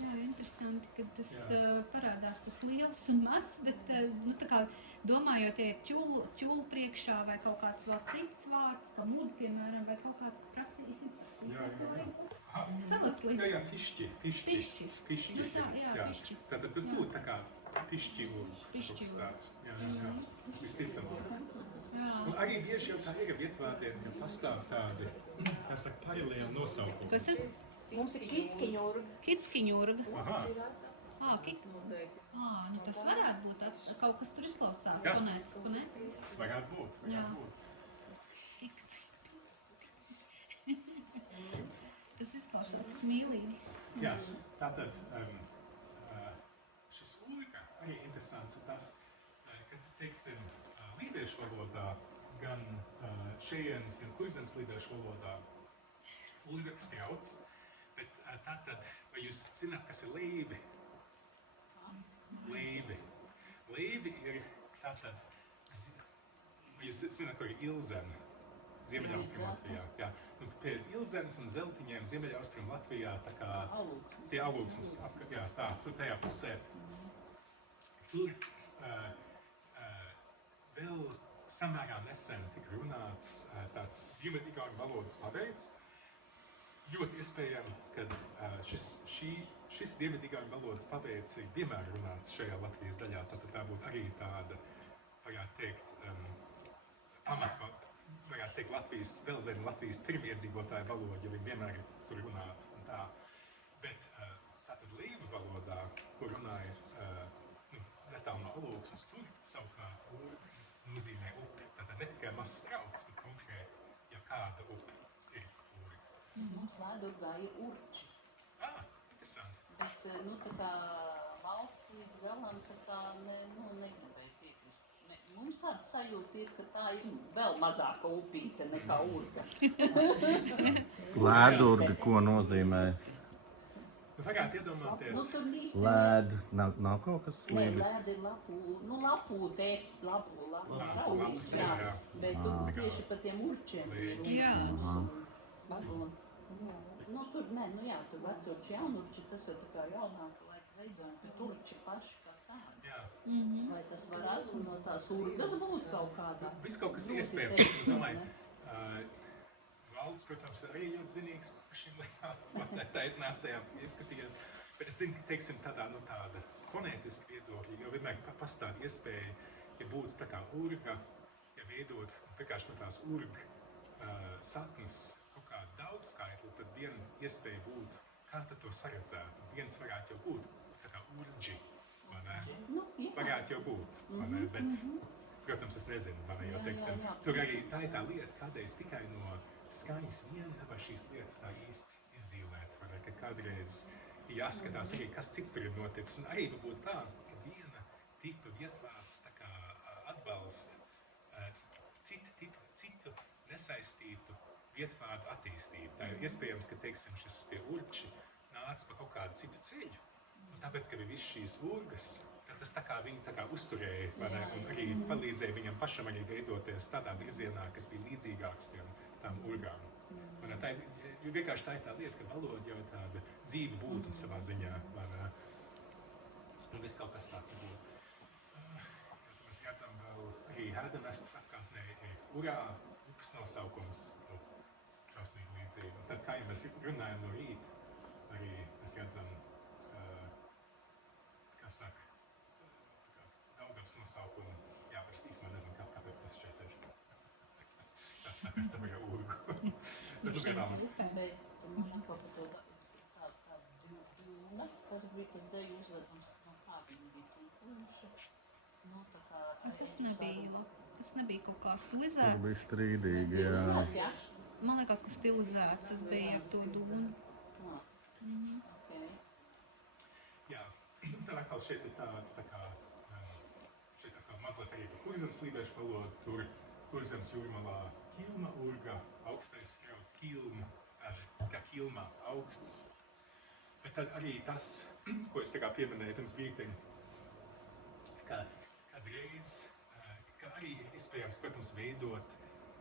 Jā, interesanti, ka tas parādās tas liels un mazs, bet nu, tā kā domājot, ja ķulu priekšā vai kaut kāds vēl cits vārds, kā mūdi, piemēram, vai kaut kāds prasītājs vai salats līdz. Jā, pišķi. Pišķi. Tātad tas būtu tā kā pišķi urga. Pišķi tāds. Jā. Visticamāk. Jā. Un arī bieži jau tā ir vietvārdiem, ka pastāv tādi, kā saka, paralēli nosaukumi. Tas ir Mums ir kickiņurga. kickiņurga. Aha. Nu tas varētu būt kaut kas tur izklausās, sponēt. Varētu būt. Tas izklausās tik mīlīgi. Jā, tātad šis urga arī interesants ir tas, ka, teiksim, lībiešu valodā, gan šejienes, gan Kurzemes lībiešu valodā urga strauts, bet tātad, vai jūs zināt, kas ir līvi? Līvi ir tātad, vai jūs zināt, ko ir Ilzeme? Ziemeļaustrum Latvijā. Jā. Nu, pie Ilzemes un Zeltiņiem Ziemeļaustrum Latvijā, tā kā pie Alūksnes, jā, tā, tur tajā pusē. Tur vēl samērā nesen tika runāts tāds dienvidigauņu valodas paveids. Ļoti iespējami, ka šis dienvidigauņu valodas paveids ir vienmēr runāts šajā Latvijas daļā, tātad tā būtu arī tāda, varētu teikt, varētu teikt, vēl viena Latvijas pirmiedzīvotāja valoda, jo viņi vienmēr tur runātu un tā. Bet tātad līvu valodā, ko runāja netālu no Alūksnes, tur savukārt urga nozīmē upi. Tātad ne tikai mazs strauts, bet konkrēti, ja kāda upe ir urga. Mums Lēdurgā ir urči. Interesanti. Bet, nu, tā kā valsts līdz galam, ka tā negribēja piekrist. Mums tāda sajūta ir, ka tā ir vēl mazāka upīte nekā urga. Lēdurga, ko nozīmē? Varētu iedomāties. Lēd, nav kaut kas Nē, līdz? lēda ir lapūtēts, Lapas, jā. Bet tieši par tiem určiem ir Jā. Nu, tur, nē, nu jā, tur vecurči, jaunurči, tas ir tā kā jaunāka laika veidojumi, bet urči paši kā tādi. Jā. Vai tas varētu no tās urgas būt kaut kādā? Viss kaut kas iespējams, es domāju. Valds, protams, arī ļoti zinīgs par šīm lietām, tā es neesmu tajā ieskatījies. Bet es zinu, ka, teiksim, tāda fonētiska viedokļa, jo vienmēr pastāv iespēja, ja būtu tā kā urga, ja veidot vienkārši no tās urga saknes kaut kādu daudzskaitli, tad viena iespēja būtu, kā tad to saredzētu. Viens varētu jau būt, tā kā urģi, vai ne? Varētu jau būt, vai ne? Bet, protams, es nezinu, vai ne, jo, teiksim, tur arī tā ir tā lieta, kādreiz tikai no skaņas vien nevar šīs lietas tā īsti izzīmēt, vai ne, ka kādreiz jāskatās arī, kas cits tur ir noticis. Un arī varbūt tā, ka viena tipa vietvārds tā kā atbalsta citu nesaistītu vietvārdu attīstību. Tā ir iespējams, ka, teiksim, tie urči nāca pa kaut kādu citu ceļu. Un tāpēc, ka bija viss šīs urgas, Tas tā kā viņi tā kā uzturēja, vai ne, un arī palīdzēja viņam pašam arī veidoties tādā virzienā, kas bija līdzīgāks tām urgām. Vai ne, jo vienkārši tā ir tā lieta, ka valoda jau ir tāda dzīva būtne savā ziņā, vai ne, un viss kaut kas tāds ir būt. Mēs redzam vēl arī Ēdamests apkārtnē ir urā, ukas nosaukums, šausmīgi līdzīgi. Un tad, kā jau mēs runājam no rīta, arī mēs redzam, kā saka, Daugavas nosaukumu. Jā, es īstenībā nezinu, kāpēc tas šeit ir. Tāds saka, es tev jau urgu. Bet tu vienalga. Bet Malenko par to tā dūna, kas bija tas deju uzvedums, no kā viņi bija tūkojuši. Nu, tā kā... Tas nebija kaut kā Tur bija stilizēts. strīdīgi, jā. Jā? Man liekas, ka stilizēts tas bija ar to dūmu. Okay. Jā, tad atkal šeit ir tā kā, šeit atkal mazliet arī par Kurzemes lībiešu valodu. Tur Kurzemes jūrmalā kilma urga, augstais strauts kilma, kā kilmā augsts. Bet tad arī tas, ko es tā kā pieminēju pirms brīteņa, kādreiz, ka arī ir iespējams, protams, veidot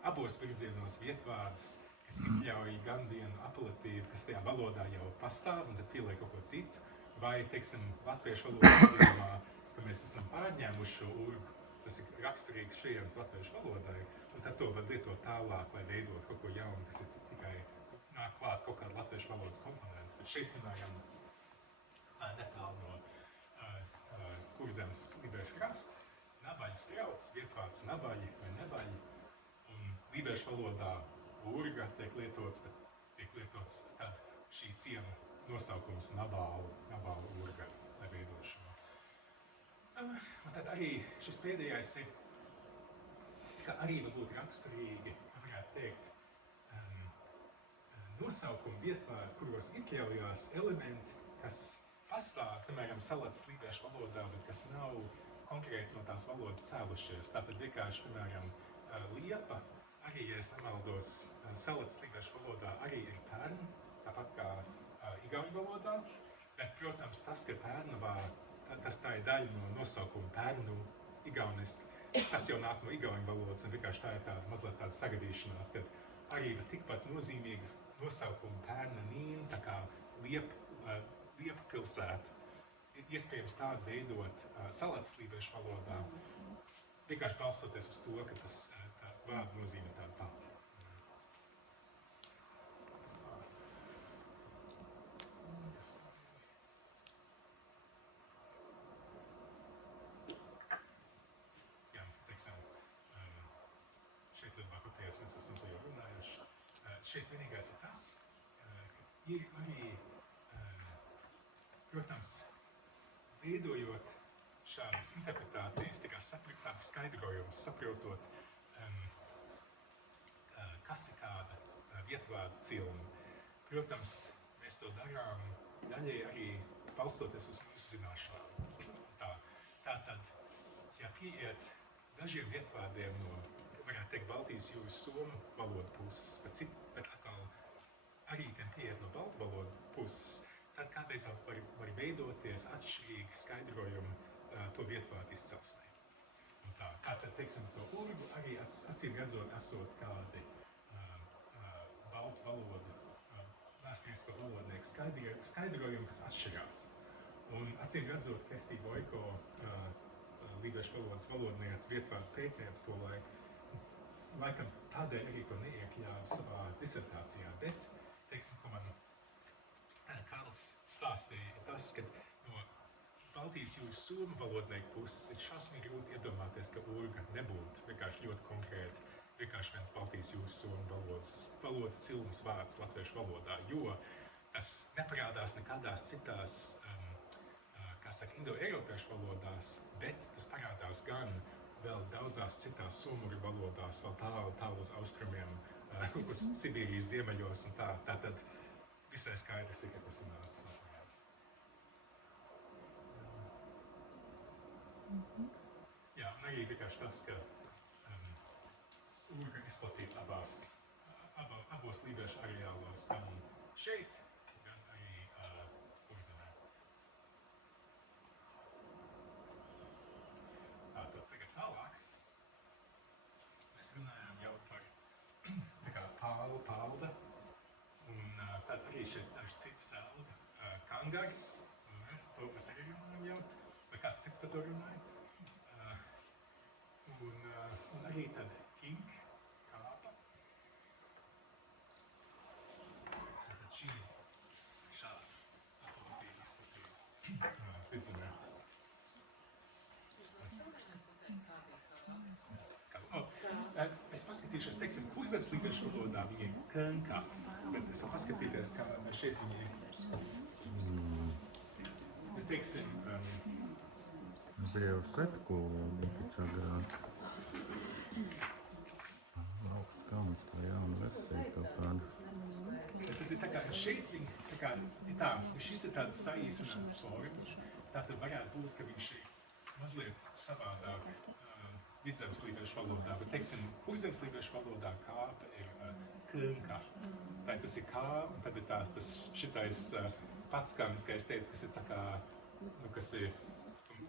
abos virzienos vietvārdus, kas iekļauj gan vienu apelatīvu, kas tajā valodā jau pastāv, un tad pieliek kaut ko citu, vai, teiksim, latviešu valodas gadījumā, ka mēs esam pārņēmuši šo urgu, tas ir raksturīgs šajienas latviešu valodai, un tad to var lietot tālāk, lai veidot kaut ko jaunu, kas ir tikai nāk klāt kaut kādu latviešu valodas komponentu. Bet šeit runājam netālu no Kurzemes lībiešu krasta, nabaļu strauts, vietvārds nabaļi vai nebaļi, un lībiešu valodā urga tiek lietots, bet tiek lietots tad šī ciema nosaukums nabālu urga veidošanā. Un tad arī šis pēdējais ir, ka arī varbūt raksturīgi, varētu teikt, nosaukumu vietvārdi, kuros iekļaujās elementi, kas pastāv, piemēram, salacas lībiešu valodā, bet kas nav konkrēti no tās valodas cēlušies. Tātad vienkārši, piemēram, liepa, arī, ja es nemaldos, salacas lībiešu valodā arī ir pērn, tāpat kā igauņu valodā, bet, protams, tas, ka pērnavā, tā ir daļa no nosaukuma pērnu igauniski, tas jau nāk no igauņu valodas, un vienkārši tā ir tāda mazliet tāda sagadīšanās, kad arī tikpat nozīmīga nosaukuma pērna nīna, tā kā Liepa pilsēta, iespējams tādu veidot salacas lībiešu valodā, vienkārši balstoties uz to, ka tas vārdu nozīmē tādu pati. Jā, teiksim, šeit lielākoties mēs esam to jau runājuši. Šeit vienīgais ir tas, ka ir arī, protams, veidojot šādas interpretācijas, tādas skaidrojumus, saprotot, kas ir kāda vietvārda cilme. Protams, mēs to darām daļai arī balstoties uz mūsu zināšanām. Tātad, ja pieiet dažiem vietvārdiem no, varētu teikt, Baltijas jūras somu valodu puses, bet atkal arī gan pieiet no baltu valodu puses, tad kādreiz var veidoties atšķirīgi skaidrojumi to vietvārdu izcelsmei. Tātad, teiksim, to urgu arī acīm redzot esot kādi baltu valodu, vēsturisko valodnieku skaidrojumi, kas atšķirās. Un acīm redzot, Kestī Boiko, lībiešu valodas valodniece, vietvārdu pētniece to laikam tādēļ arī to neiekļāva savā disertācijā, bet, teiksim, ko man Karls stāstīja, ir tas, ka no Baltijas jūras somu valodnieku puses ir šausmīgi grūti iedomāties, ka urga nebūtu vienkārši ļoti konkrēti, vienkārši viens Baltijas jūras somu valodas cilmes vārds latviešu valodā, jo tas neparādās nekādās citās, kā saka, indo-eiropiešu valodās, bet tas parādās gan vēl daudzās citās somuru valodās, vēl tālu uz austrumiem, kaut kur Sibīrijas ziemeļos un tā. Tātad visai skaidrs ir, ka tas ir nācis Latvijās. Jā, un arī vienkārši tas, ka urga izplatīts abos lībiešu areālos, gan šeit, gan arī Kurzemē. tad arī šeit daži citi selgi. Kangars, to mēs arī runājam jau, vai kāds cits par to runāja. Un arī tad kink, kāpa. Tad šī šāda apaktīva izskatīja vidzemē. Es paskatīšos, teiksim, kurzemes līgiešu valodā viņi ir kankā, bet es vēl paskatīties, kā šeit viņi ir. Bet, teiksim, Bija jau sepku, taču agrāk. Augsts kalns, tā jauna versija kaut kāda. tas ir tā kā šeit viņi, tā kā, ir tā, šis ir tāds saīsināts formas, tātad varētu būt, ka viņš ir mazliet savādāk vidzemes līgiešu valodā, bet, teiksim, kurzemes līgiešu valodā kāpa ir kankā. Tā tas ir kā, un tad ir tas šitais patskans, kā es teicu, kas ir tā kā, nu, kas ir,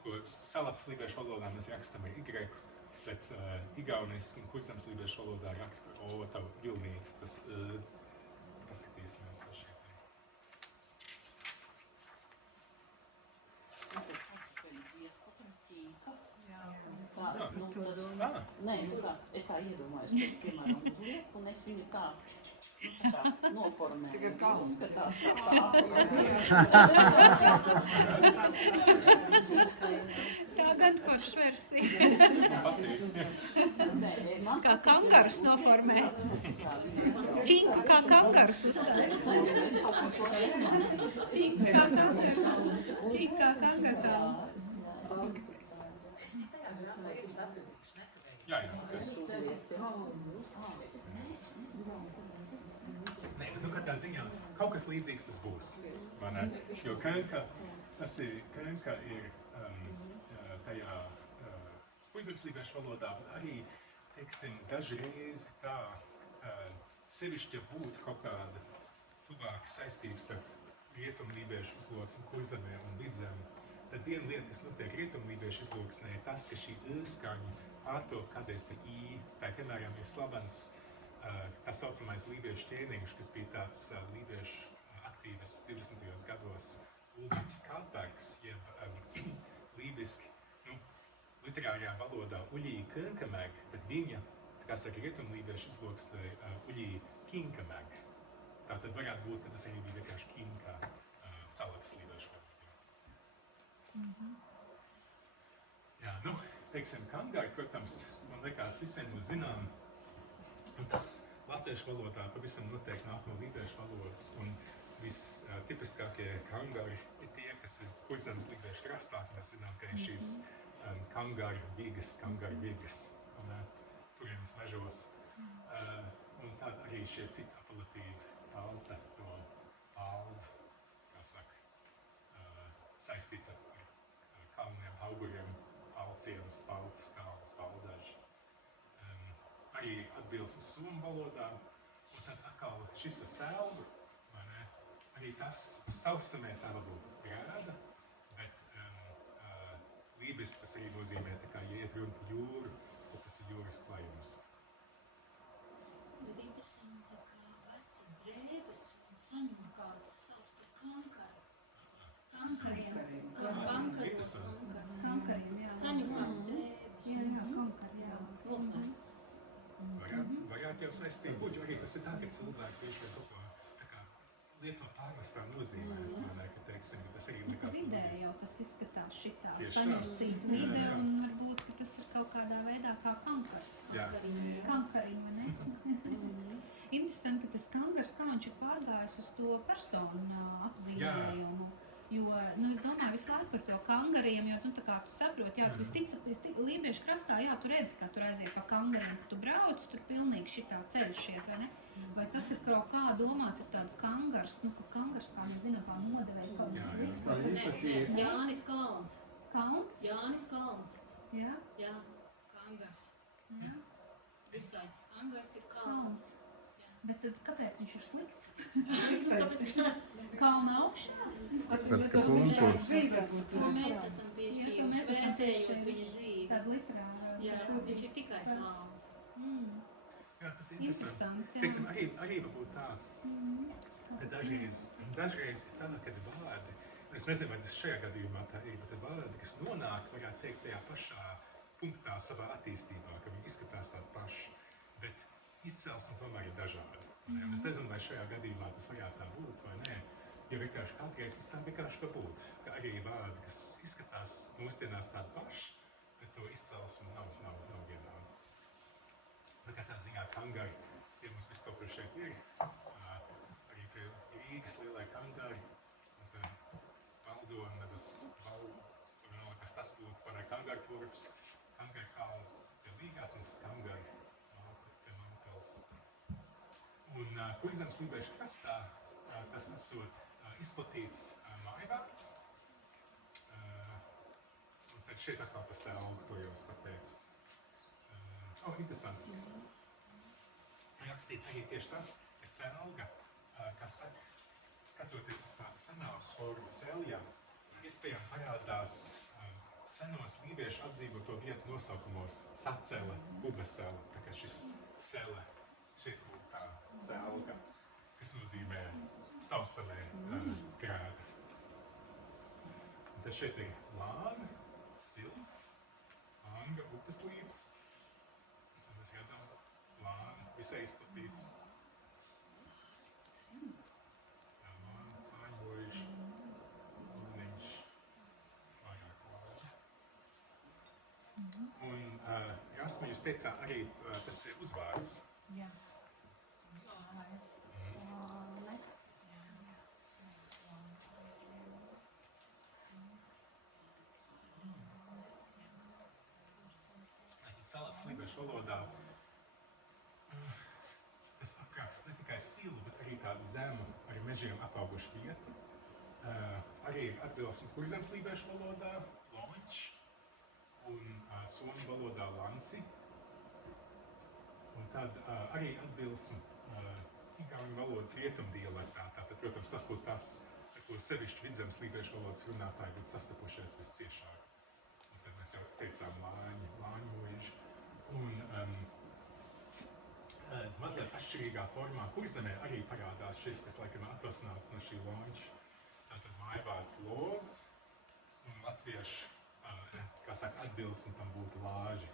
ko salacas līgiešu valodā mēs rakstam ar Y, bet igauniski un kurzemes līgiešu valodā raksta O, tavu vilnīti, tas paskatīsimies, vai šeit ir. Nē, nu kā, es tā iedomājos, ka, piemēram, uzliek, un es viņu tā, nu, tā noformēju. Tikai kalns. Skatās tā Tā gan forša versija. Man Kā kangarus noformē. Činku kā kangarus uzstājas. Činku kā kangarus. Činku kā kangarus. Jā. Nē, bet nu katrā ziņā kaut kas līdzīgs tas būs, vai ne? Jo kanka ir tajā kurzemes līgiešu valodā, bet arī, teiksim, dažreiz tā sevišķi būtu kaut kāda tuvāka saistības starp rietumlībiešu izloksni kurzemē un vidzemi. Tad viena lieta, kas notiek rietumlībiešu izloksnē, ir tas, ka šī ī-skaņa pārtop kādreiz pa ī. Tā, piemēram, ir slavens tā saucamais lībiešu ķēniņš, kas bija tāds lībiešu aktīvis 20. gados Ulrichs Kaltbergs, jeb lībiski, nu, literārajā valodā Uļī Kankameg, bet viņa, tā kā saka rietumlībiešu izloksnē, Uļī Kinkameg. Tātad varētu būt, ka tas arī bija vienkārši kinkā salacas lībiešu valodā. Jā, nu, teiksim, kangāri, protams, man liekas, visiem mūs zinām, un tas latviešu valodā pavisam noteikti nāk no lībiešu valodas, un vistipiskākie kangāri ir tie, kas ir kurzemes lībiešu krastā, mēs zinām, ka ir šīs kangāri vigas, turienes mežos, un tad arī šie citi apelatīvi palte, to paldu, kā saka, saistīts ar kalniem, auguriem, palciem, spaltas, kalnas, paldaži. Arī atbilst uz somu valodā, un tad atkal šis ir selgu, vai ne? Arī tas savsamē tā varbūt grēda, bet lībiski tas arī nozīmē, tā kā ja iet runa pa jūru, tad tas ir jūras klajums. Bet interesanti, ka vecas drēbes un saņemkārtas sauc par kankaru. Kankariem. Kankariem, jā. Saņemkārtas drēbes. Jā, kankari, jā. Varētu jau saistīt būt, jo arī tas ir tā, ka cilvēki bieži vien kaut ko tā kā lieto pārnestā nozīmē, ka, teiksim, tas arī likās Vidē loģiski. jau tas izskatās šitā Tieši tā. saņemcīta vidē, un varbūt, ka tas ir kaut kādā veidā kā kankars. Jā. Kankarim, vai ne? Interesanti, ka tas kankars, kā viņš ir pārgājis uz to personu apzīmējumu. Jo, nu, es domāju visu laiku par to kangariem, jo, nu, tā kā tu saproti, jā, tu lībiešu krastā, jā, tu redzi, ka tur aiziet pa kangariem, ka tu brauc, tur pilnīgi šitā ceļš iet, vai ne? Vai tas ir kaut kā domāts ar tādu kangars, nu, ka kangars, kā mēs zinām, kā nodevējs kaut kas slikts, vai tas ir Jānis Kalns. kauns? Jānis Kalns. Jā, Jā, kangars. jā, Visāds kangars ir kalns. kauns. Bet tad kāpēc viņš ir slikts? Kalna augšā? Tāpēc, ka punkurs. To mēs esam Jā, to piešķīruši, mēs esam vērtējot piešķīruši. viņa dzīvi. Tāda literāra. Jā, viņš ir tikai kalns. Jā, tas ir interesanti. Interesanti, jā. Teiksim, arī varbūt tā, Bet dažreiz ir tā, kad vārdi, un es nezinu, vai tas šajā gadījumā tā ir, bet vārdi, kas nonāk, varētu teikt, tajā pašā punktā savā attīstībā, ka viņi izskatās tādi paši, bet izcelsme tomēr ir dažāda. Un es nezinu, vai šajā gadījumā tas varētu tā būt vai nē, jo vienkārši katreiz tas tā vienkārši var būt, ka arī vārdi, kas izskatās mūsdienās tādi paši, bet to izcelsme nav vienāda. Tā kā tā ziņā kangari, tie mums viss kaut kur šeit ir, arī pie Rīgas lielai kangari, un tā Valdona, kas tas būtu, vai kangaru purvs, kangaru kalns, pie Līgatnes kangari, pie Mankals. Un Kurzemes Lībešu krastā tas esot izplatīts mājvārds, un tad šeit atkal pa selgu, to jau es pateicu. Interesanti. Rakstīts arī tieši tas, ka selga, kas skatoties uz tādu senāku formu seljā, iespējami parādās senos lībiešu atdzīvoto vietu nosaukumos sacele, ubesele, tā kā šis sele, šeit būtu tā selga, kas nozīmē savsalē grēda. Un tad šeit ir lāna, sils, anga, upes līdzes. Un mēs redzam lāna, visai izplatīts. Lāna, plāņbojuši, lūniņš, vairāk lāņa. Un Rasma, jūs teicāt arī, tas ir uzvārds. Jā. Salāts lībešu valodā tas apraksta ne tikai silu, bet arī tādu zemu, ar mežiem apaugušu vietu. Arī atbilsmi Kurzemes lībešu valodā loņš un somu valodā lanci. Un tad arī atbilsmi igauņu valodas rietumdialektā. Tātad, protams, tas būtu tas, ar ko sevišķi Vidzemes lībešu valodas runātāji būtu sastapušies visciešāk. Un tad mēs jau teicām lāņojuši. Un mazliet atšķirīgā formā Kurzemē arī parādās šis, kas laikam atvasināts no šī loņš. Tātad mājvārds loz un latviešu, kā saka, atbilsmi tam būtu lāži.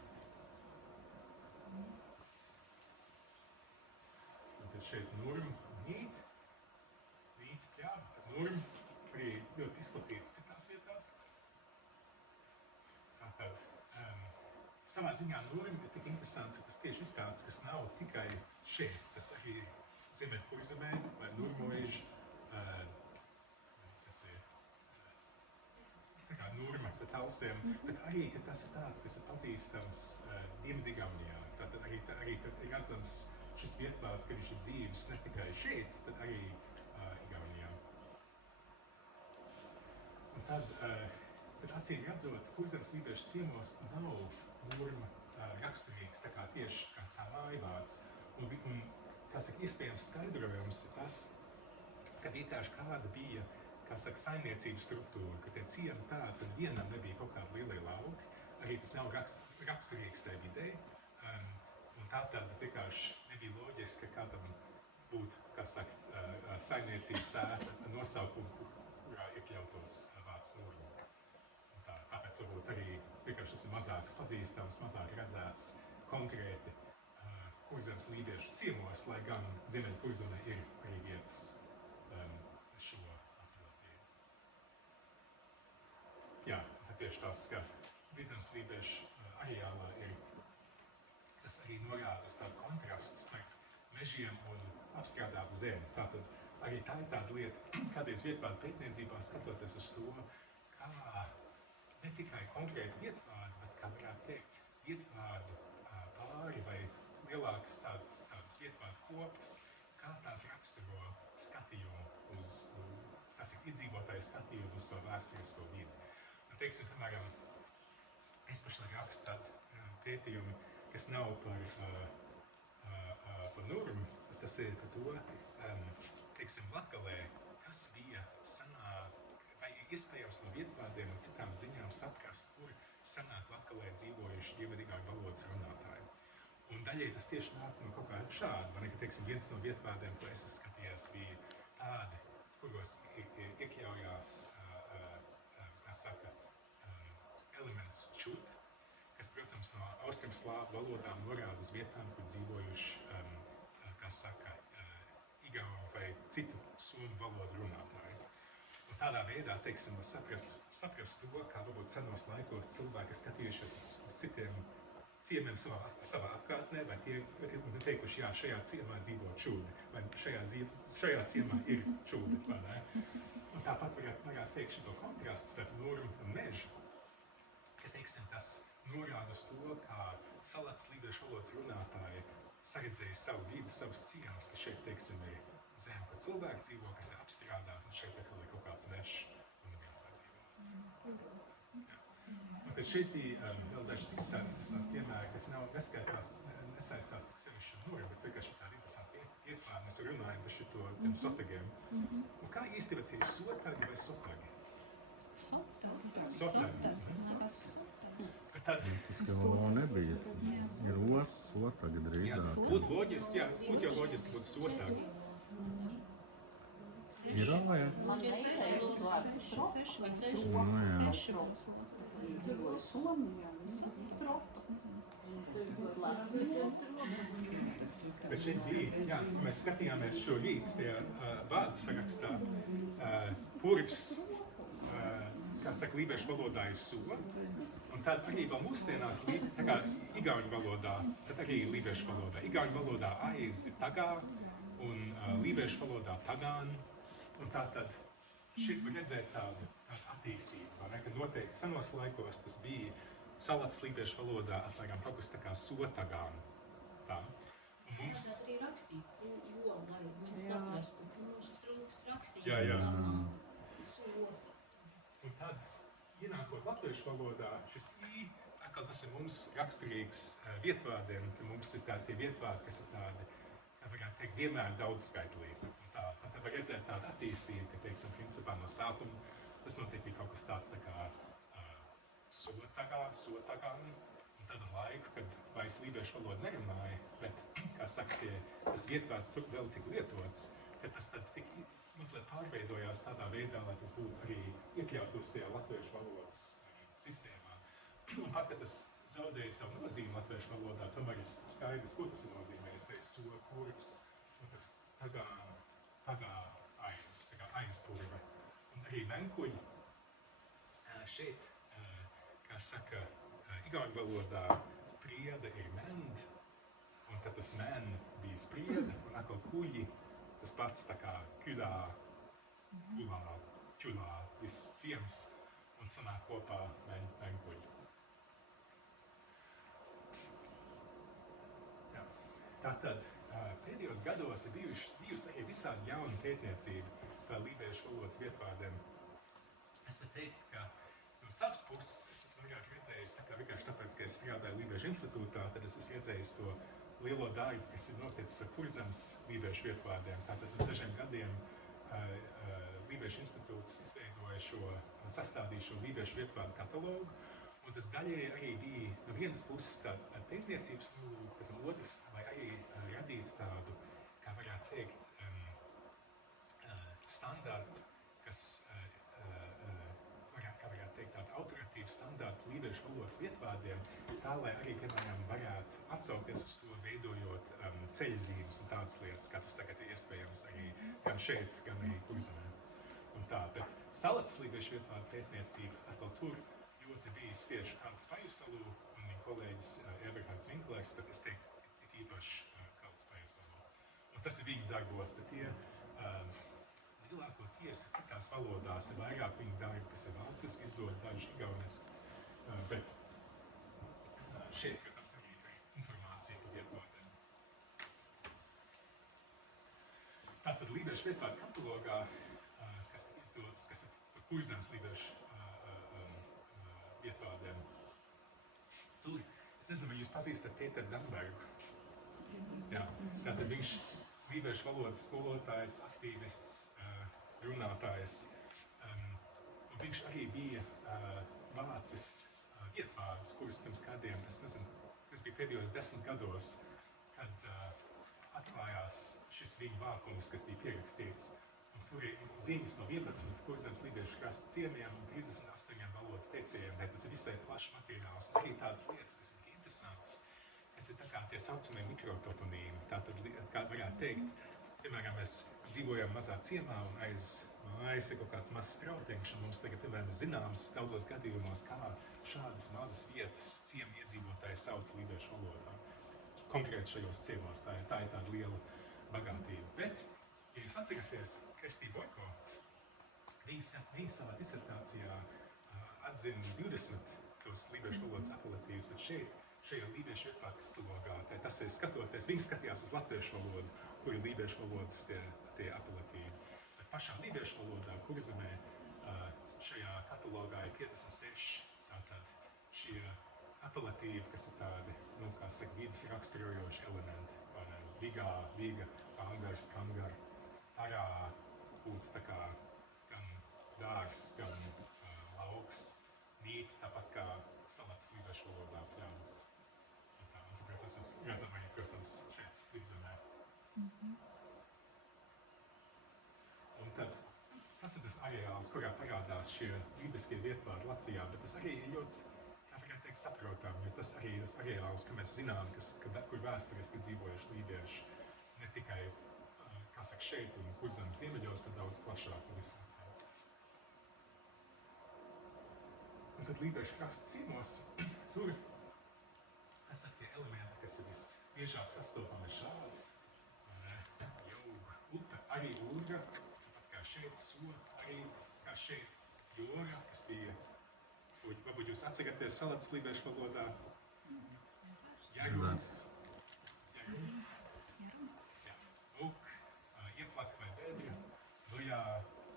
Un tad šeit nurm un nīt, pļāva, tad nurm arī ļoti izplatīts citās vietās. Tātad, savā ziņā nurm ir tik interesants, ka tas tieši ir tāds, kas nav tikai šeit. Tas arī ir Ziemeļkurzemē vai nurmojuši, kas ir tā kā nurma pa talsiem, bet arī, ka tas ir tāds, kas ir pazīstams Dienvidigaunijā. Tātad arī kad ir redzams šis vietvārds, ka viņš ir dzīves ne tikai šeit, bet arī Igaunijā. Un tad, bet acīm redzot, Kurzemes lībešu ciemos nav nurma raksturīgs, tā kā tieši kā mājvārds. Un kā saka, iespējams skaidrojums ir tas, ka vienkārši kāda bija, kā saka, saimniecības struktūra, ka tie ciemi tādi, tad vienam nebija kaut kādi lielie lauki, arī tas nav raksturīgs tai videi. Un tā tad vienkārši nebija loģiski, ka kādam būtu, kā saka, saimniecības ēta nosaukumu, kurā iekļautos vārds nurma. Tāpēc varbūt arī vienkārši tas ir mazāk pazīstams, mazāk redzēts konkrēti Kurzemes lībiešu ciemos, lai gan Ziemeļkurzemē ir arī vietas šo apvilotību. Jā, tad tieši tas, ka Vidzemes lībiešu areālā ir, tas arī norāda uz tādu kontrastu starp mežiem un apstrādātu zemi. Tātad arī tā ir tāda lieta, kādreiz vietvārdu pētniecībā skatoties uz to, kā ne tikai konkrēti vietvārdi, bet, kā varētu teikt, vietvārdu pāri vai lielākas tādas vietvārdu kopas, kā tās raksturo skatījumu uz, tas ir iedzīvotāju skatījumu uz savu vēsturisko vidi. Teiksim, piemēram, es pašlaik rakstu tādu pētījumu, kas nav par nurmu, bet tas ir par to, teiksim, Latgalē, kas bija vai iespējams no vietvārdiem un citām ziņām saprast, kur senāk Latgalē dzīvojuši dienvidigauņu valodas runātāji. Un daļai tas tieši nāk no kaut kā šāda, vai ne, ka, teiksim, viens no vietvārdiem, ko es skatījies, bija tādi, kuros iekļaujās, kā saka, elements čud, kas, protams, no austrumslāvu valodām norāda uz vietām, kur dzīvojuši, kā saka, igauņu vai citu somu valodu runātāji. Un tādā veidā, teiksim, var saprast to, kā varbūt senos laikos cilvēki skatījušies uz citiem ciemiem savā apkārtnē, vai tie ir teikuši, jā, šajā ciemā dzīvo čūdi, vai šajā ciemā ir čūdi, vai ne? Un tāpat varētu teikt šito kontrastu starp Nūrumu un Mežu, ka, teiksim, tas norāda uz to, kā salats līdiešu valodas runātāji saredzēja savu vidi, savus ciemus, ka šeit, teiksim, ir zeme, kur cilvēki dzīvo, kas ir apstrādāti, un šeit atkal ir kaut kāds mežs, un neviens nedzīvo. Un tad šeit bija vēl daži citādi interesanti piemēri, kas nesaistās tik sevišķi ar Nūrumu, bet vienkārši tādi interesanti ietvēri. Mēs runājam par šito tiem sotagiem. Un kā īsti, vai tie ir sotagi vai sotagi? Sotagi. Bet tad, Tas jau nebija. Ir sotagi drīzāk. būtu loģiski, jā, būtu jau loģiski būt sotagi. Ir āja. Man meitei uz vārds tropa. Dzīvoja Somijā, viņa ir tropa. Latvijas. Bet šeit bija, jā, mēs skatījāmies šo rīt pie vārdu sarakstā. Purvs, kā saka, lībiešu valodā ir so, un tad arī vēl mūsdienās, tā kā igauņu valodā, tad arī lībiešu valodā. Igauņu valodā aiz ir tagar, un lībiešu valodā tagan, un tā tad šeit var redzēt tādu attīstību, vai ne, ka noteikti senos laikos tas bija salats lībiešu valodā, atliekam kaut kas tā kā sotagān. Tā. Un mums... Tas arī rakstīt, jo, lai mēs saprastu, ka mums trūkst rakstīt. Jā. Sota. Un tad, ienākot latviešu valodā, šis I, atkal tas ir mums raksturīgs vietvārdiem, ka mums ir tādi vietvārdi, kas ir tādi, kā varētu teikt, vienmēr daudzskaitlīgi. Tad var redzēt tādu attīstību, ka, teiksim, principā no sākuma tas notiek bija kaut kas tāds tā kā sotagān, un tad ar laiku, kad vairs lībiešu valodu nerunāja, bet, kā saka, tas vietvārds tur vēl tik lietots, ka tas tad tik mazliet pārveidojās tādā veidā, lai tas būtu arī iekļautos tajā latviešu valodas sistēmā. Un pat, kad tas zaudēja savu nozīmi latviešu valodā, tomēr ir skaidrs, ko tas ir nozīmējis. Te ir so, kurvs, un tas tagar aizpurve. Un arī menkuļi šeit, kā saka, igauņu valodā prieda ir mend, un tad tas men bija sprieda, un atkal kuļi, tas pats tā kā kylā, viss ciems, un sanāk kopā menkuļi. Tātad pēdējos gados ir bijusi arī visādi jauna pētniecība par lībiešu valodas vietvārdiem. Es varu teikt, ka no savas puses es esmu vienkārši redzējis, tā kā vienkārši tāpēc, ka es strādāju Lībiešu institūtā, tad es esmu redzējis to lielo darbu, kas ir noticis ar Kurzemes lībiešu vietvārdiem. Tātad uz dažiem gadiem Lībiešu institūts izveidoja sastādīja šo lībiešu vietvārdu katalogu, un tas daļēji arī bija no vienas puses tāda pētniecības nolūka, bet no otras, lai arī radītu tādu, kā varētu teikt, standartu, kas, kā varētu teikt, tādu autoritīvu standartu lībiešu valodas vietvārdiem, tā, lai arī, piemēram, varētu atsaukties uz to, veidojot ceļzīmes un tādas lietas, kā tas tagad ir iespējams arī gan šeit, gan arī Kurzemē. Un tā, bet salats lībiešu vietvārdu pētniecība atkal tur ļoti bijis tieši Kalts Pajusalu un viņa kolēģis Eberhards Vinklers, bet es teiktu, it īpaši Kalts Pajusalu. Un tas ir viņu darbos, bet tie lielākoties citās valodās ir vairāk viņu darbi, kas ir vāciski izdod, daži igauniski, bet šeit, protams, arī ir informācija par vietvārdiem. Tātad lībiešu vietvārdu katalogā, kas ir izdots, kas ir par Kurzemes lībiešu vietvārdiem. Tur, es nezinu, vai jūs pazīstat Pēteru Dambergu. Jā, tātad viņš lībiešu valodas skolotājs, aktīvists, runātājs. Un viņš arī bija vācis vietvārdus, kurus pirms kādiem, es nezinu, tas bija pēdējos 10 gados, kad atklājās šis viņa vākums, kas bija pierakstīts. tur ir zīmes no 11 Kurzemes lībiešu krasta ciemiem un 38 valodas teicējiem, bet tas ir visai plašs materiāls. Un arī tādas lietas, kas ir interesantas, kas ir tā kā tie saucamie mikrotoponīmi. Tātad, kā varētu teikt, piemēram, mēs dzīvojam mazā ciemā un aiz mājas ir kaut kāds mazs strautiņš, un mums tagad, piemēram, zināms daudzos gadījumos, kā šādas mazas vietas ciemu iedzīvotāji sauc lībiešu valodā. Konkrēti šajos ciemos, tā ir tāda liela bagātība. Bet, ja jūs atceraties, Kristija Boiko, viņa savā disertācijā atzina 20 tos lībiešu valodas apelatīvus, bet šajā lībiešu ietvārta katalogā, tas ir skatoties, viņi skatījās uz latviešu valodu, kur ir lībiešu valodas tie apelatīvi. Bet pašā lībiešu valodā, Kurzemē, šajā katalogā ir 56 tātad šie apelatīvi, kas ir tādi, kā saka, vidas raksturojoši elementi. Vigā, viga, kangars, kangar, tarā būtu tā kā gan dārs, gan lauks, nīt, tāpat kā salats lībiešu valodā. Jā. Un tāpēc mēs redzam arī, protams, šeit vidzemē. Un tad tas ir tas areāls, kurā parādās šie lībiskie vietvārdi Latvijā, bet tas arī ir ļoti, kā varētu teikt, saprotam, jo tas arī ir tas areāls, ka mēs zinām, kur vēsturiski dzīvojuši lībieši. Ne tikai, kā saka, šeit un Kurzemes ziemeļos, bet daudz plašāk visu Latviju. Un tad lībiešu krasta ciemos, tur esat tie elementi, kas ir visbiežāk sastopami šādi. Jūga, upe, arī ūra, tāpat kā šeit so, arī kā šeit jūra, kas bija, varbūt jūs atceraties salats lībiešu valodā. Jagum. Lūk, ieplak vai bedri, lujā,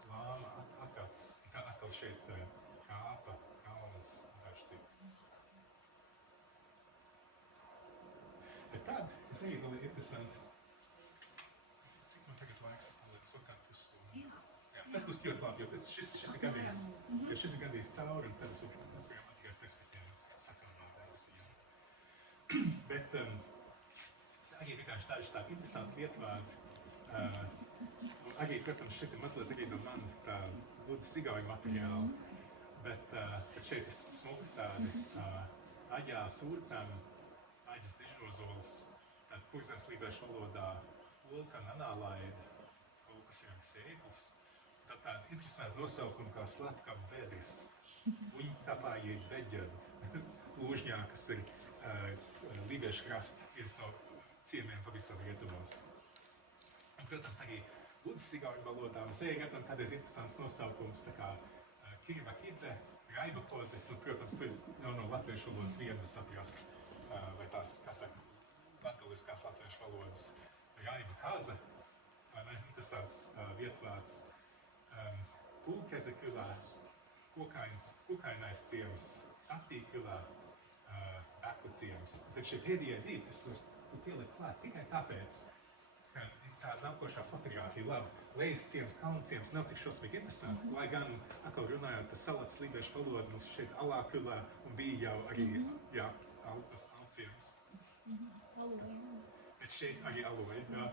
lāma, atkal šeit kāpa, kalnas un daži citi. Bet tad, es arī vēl ir interesanti, cik man tagad laiks paliec sokāt pusstundu. Jā, tas būs ļoti labi, jo šis ir gandījis cauri, un tad mēs varam atgriezties pie tiem sakām versijām. Bet arī vienkārši tādi interesanti vietvārdi. Arī, protams, šeit ir mazliet arī no man tā lūdzu sigauju materiāli, bet šeit ir smuki tādi aģā sūrtam, aģas dižozols, tad Kurzemes lībiešu valodā olka nanālaida, olkas ir sēklis, tad tādi interesanti nosaukumi kā slepkava bedris, uņtāpāji beģed, lūžņā, kas ir lībiešu krasta, viens no ciemiem pavisam rietumos. Un, protams, arī ludzsigauņu valodā mēs arī redzam kādreiz interesants nosaukums, tā kā Kirva Kidze, Raiba Koze, un, protams, tur nav no latviešu valodas vienu saprast, vai tās, kā saka, latgaliskās latviešu valodas Raiba Kaze, interesants vietvārds, Kulkezekylā, kokainais ciems, Attīkylā, Beku ciems. Tad šie pēdējie divi, es tu pieliku klāt tikai tāpēc, ka tā nākošā fotogrāfija labi. Lejas ciems, kalnu ciems nav tik šausmīgi interesanti, lai gan, atkal runājot par salats lībiešu valodu, mums šeit Alākylā un bija jau arī, jā, tas alciems. Bet šeit arī aloja, jā.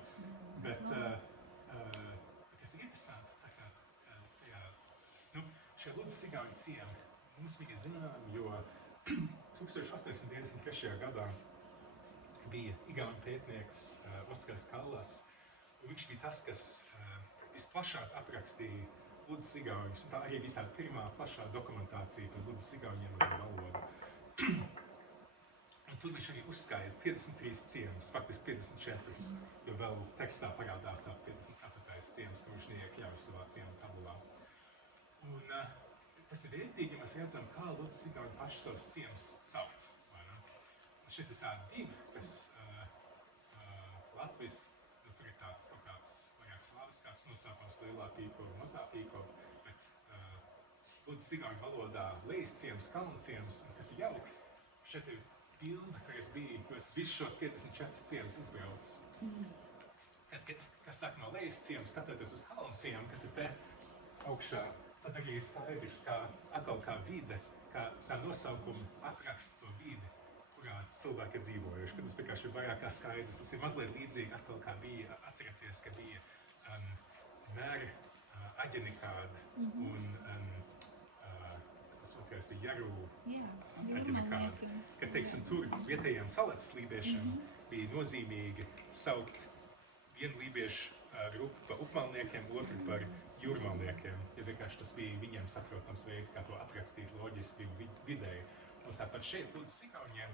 Bet, kas ir interesanti, tā kā, jā, šie ludzsigauņu ciemi, mums viņi zinām, jo 1893. gadā bija igauņu pētnieks Oskars Kallas, un viņš bija tas, kas visplašāk aprakstīja ludzsigauņus. Tā arī bija tāda pirmā plašā dokumentācija par ludzsigauņiem un valodu. Un tur viņš arī uzskaita 53 ciemus, faktiski 54, jo vēl tekstā parādās tāds 54. ciemus, ko viņš neiekļauj savā ciemu tabulā. Un tas ir vērtīgi, ja mēs redzam, kā ludzsigauņi paši savus ciemus sauc. Šeit ir tādi divi, kas Latvijas, tur ir tāds kaut kāds vairāk slaviskāks nosaukums, lielā pīkova, mazā pīkova, bet ludzsigauņu valodā lejas ciems, kalnu ciems, un kas ir jauki, šeit ir bilde, ka es biju, jo es visus šos 54 ciemus izbraucis. Kad saka no lejas ciems, skatoties uz kalnu ciemu, kas ir te augšā, tad arī skaidrs, atkal kā vide, kā nosaukumu apraksta to vidi, kurā cilvēki ir dzīvojuši, kad tas vienkārši ir vairāk kā skaidrs. Tas ir mazliet līdzīgi atkal kā bija, atceraties, ka bija mēri aģenikāda un kas tas otrais ir jaru Jā, aģenikāda. jūrmalnieki. Kad, teiksim, tur vietējiem salats lībešiem bija nozīmīgi saukt vienu lībiešu grupu par upmalniekiem, otru par jūrmalniekiem, jo vienkārši tas bija viņiem saprotams veids, kā to aprakstīt loģiski vidēji. Un tāpat šeit lūdzu Igauniem,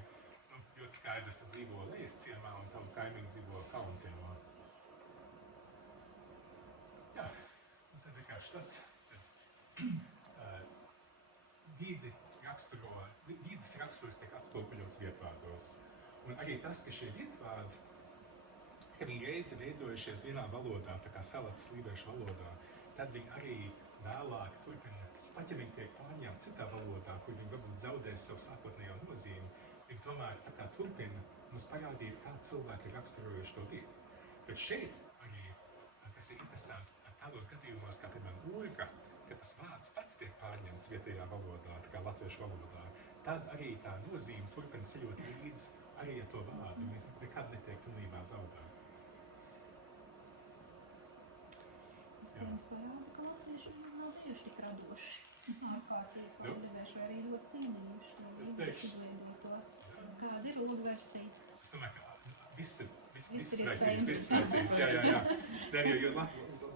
ļoti skaidrs, tad dzīvo Lejas ciemā un tavu kaimiņu dzīvo Kalnu ciemā. Jā, un tad vienkārši tas, vīdes raksturs tiek atspoguļots vietvārdos. Un arī tas, ka šie vietvārdi, ka viņi reizi veidojušies vienā valodā, tā kā salats lībiešu valodā, tad viņi arī vēlāk turpina, pat ja viņi tiek pārņemti citā valodā, kur viņi varbūt zaudēs savu sākotnējo nozīmi, viņi tomēr tā kā turpina mums parādīt, kā cilvēki ir raksturojuši to vietu. Bet šeit arī, kas ir interesanti, tādos gadījumos, kā piemēram Urga, ka tas vārds pats tiek pārņemts vietējā valodā, tā kā latviešu valodā, tad arī tā nozīme turpina ceļot līdz arī ar to vārdu, nekad netiek pilnībā zaudēta. Iespējams, parāda, ka latvieši nav bijuši tik radoši. Ārkārtīgi pārdevējuši vai arī ļoti cīnījuši, lai līdzekļu izveidoto. Kāda ir Urga versija? Es domāju, ka viss ir iespējams. izraisījums, jā. Arī, jo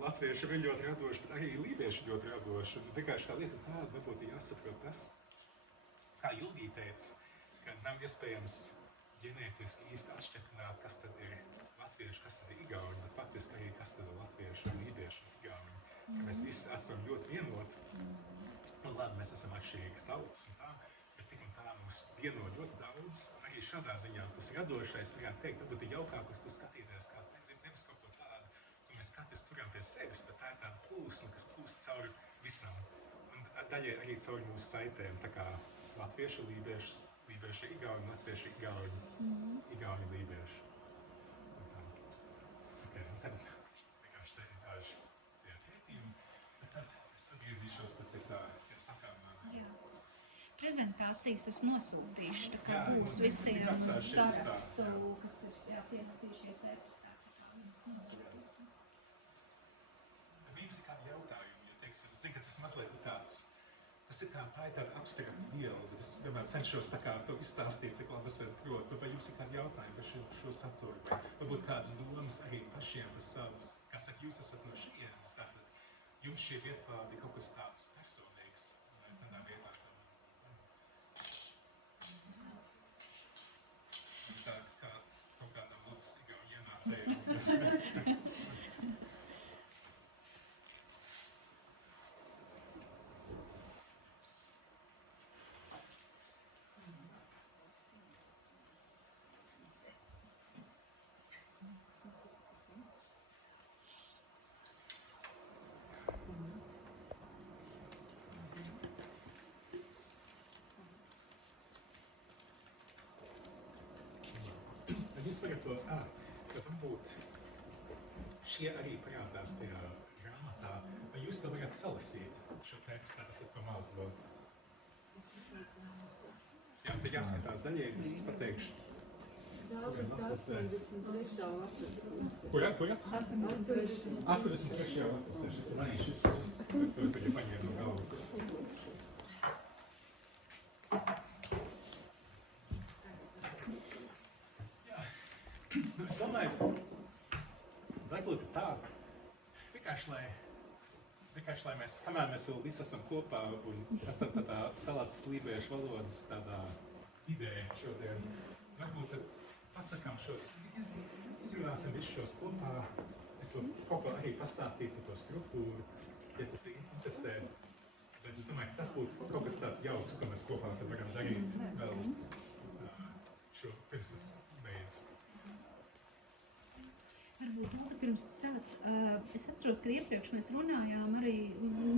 latvieši ir ļoti radoši, bet arī lībieši ļoti radoši. Un vienkārši tā lieta tāda, varbūt jāsaprot tas, kā Ilgī teica, ka nav iespējams ģenētiski īsti atšķirt, kas tad ir latvieši, kas tad ir igauni, bet faktiski arī kas tad ir latvieši, lībieši un igauni. Ka mēs visi esam ļoti vienoti. Un labi, mēs esam atšķirīgas tautas un tā, bet tik un tā mums vieno ļoti daudz. Arī šādā ziņā tas radošais, varētu teikt, varbūt ir jaukāk uz to skatīties, kā nevis kaut ko tādu, ko mēs katrs turam pie sevis, bet tā ir tāda plūsma, kas plūst cauri visam. Un daļai arī cauri mūsu saitēm, tā kā latvieši, lībieši, igauni, latvieši, igauni, lībieši. Un tad vienkārši te ir daži tie pētījumi, bet tad es atgriezīšos pie tā sakāmā. Jā. Prezentācijas es nosūtīšu, tā kā Jā, būs un visiem es uz atstāšu sarakstu, jā. kas ir pierakstījušies e-pastā, tā kā viss nosūtīsim. Vai jums ir kādi jautājumi? Jo, teiksim, es zinu, ka tas mazliet ir tāds, tā ir tāda abstrakta viela, bet es, piemēram, cenšos tā kā to izstāstīt, cik labi es vēl protu. Vai jums ir kādi jautājumi par šo saturu? Vai varbūt kādas domas arī pašiem par savas, kā saka, jūs esat no šienes, tātad jums šie vietvārdi ir kaut kas tāds personīgs, vai tādā vietā, tā kā kaut kādam lūdz igauni ienācējiem. Jūs varat to, ka varbūt šie arī parādās tajā grāmatā, vai jūs to varat salasīt šo tekstu, tas ir pa maz vēl. Jā, tad jāskatās daļai, kas jums pateikšu. Kurā? 83. lapusē. Vai šis, to es tagad paņēmu no galvu. Es domāju, varbūt ir tā, vienkārši lai mēs, kamēr mēs vēl visi esam kopā un esam tādā salats lībiešu valodas tādā ideja šodien, varbūt tad pasakām izrunāsim visus šos kopā. Es vēl kaut ko arī pastāstītu par to struktūru, ja tas interesē, bet es domāju, ka tas būtu kaut kas tāds jauks, ko mēs kopā tad varam darīt vēl šo pirms tas beidz. Varbūt Ulda pirms tas sāc, es atceros, ka iepriekš mēs runājām arī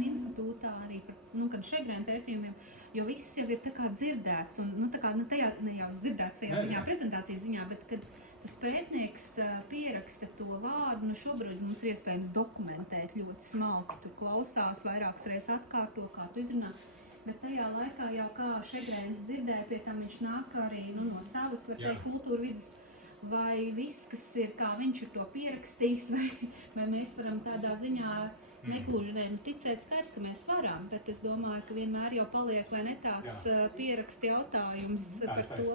institūtā arī par, kad Šegrēna pētījumiem, jo viss jau ir tā kā dzirdēts, un tā kā ne jau dzirdēts tajā ziņā, prezentācijas ziņā, bet kad tas pētnieks pieraksta to vārdu, šobrīd mums ir iespējams dokumentēt ļoti smalki, tur klausās, vairākas reizes atkārto, kā tu izrunā, bet tajā laikā jau kā Šegrēns dzirdēja, pie tam viņš nāk arī no savas, var teikt, kultūra vidas, vai viss, kas ir, kā viņš ir to pierakstījis, vai mēs varam tādā ziņā Negluži, ne, nu, ticēt skaidrs, ka mēs varam, bet es domāju, ka vienmēr jau paliek, vai ne tāds pierakst jautājums par to.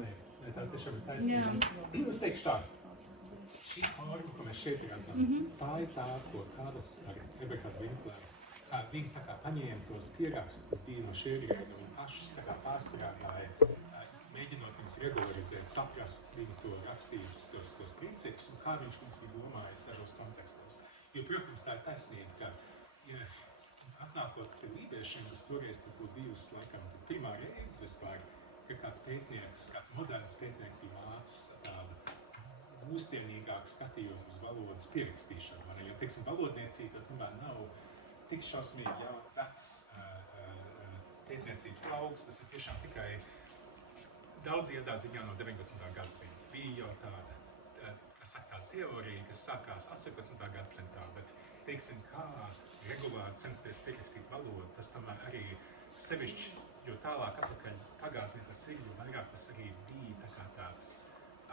Tā tiešām ir taisnība. Es teikšu tā, šī forma, ko mēs šeit redzam, tā ir tā, ko kādas ar Eberhardu Vinklēru. Viņi tā kā paņēma tos pierakstus, kas bija no Šēriena un pašas tā kā pārstrādāja, mēģinot viņus regularizēt, saprast viņu to rakstības, tos principus un kā viņš mums bija domājis dažos kontekstos. Jo, protams, tā ir taisnība, ka atnākot pie lībiešiem, kas toreiz tur būtu bijusi, laikam, pirmā reize vispār, ka kāds pētnieks, kāds moderns pētnieks bija mācis tādu mūsdienīgāku skatījumu uz valodas pierakstīšanu. Jo, teiksim, valodniecība tomēr nav tik šausmīgi jau vecs pētniecības lauks, tas ir tiešām tikai daudz iedā no 19. gadsimta. Bija jau tāda teorija, kas sākās 18. gadsimtā, bet, teiksim, kā regulāri censties pierakstīt valodu, tas tomēr arī sevišķi, jo tālāk atpakaļ pagātnē tas ir, jo vairāk tas arī bija tā kā tāds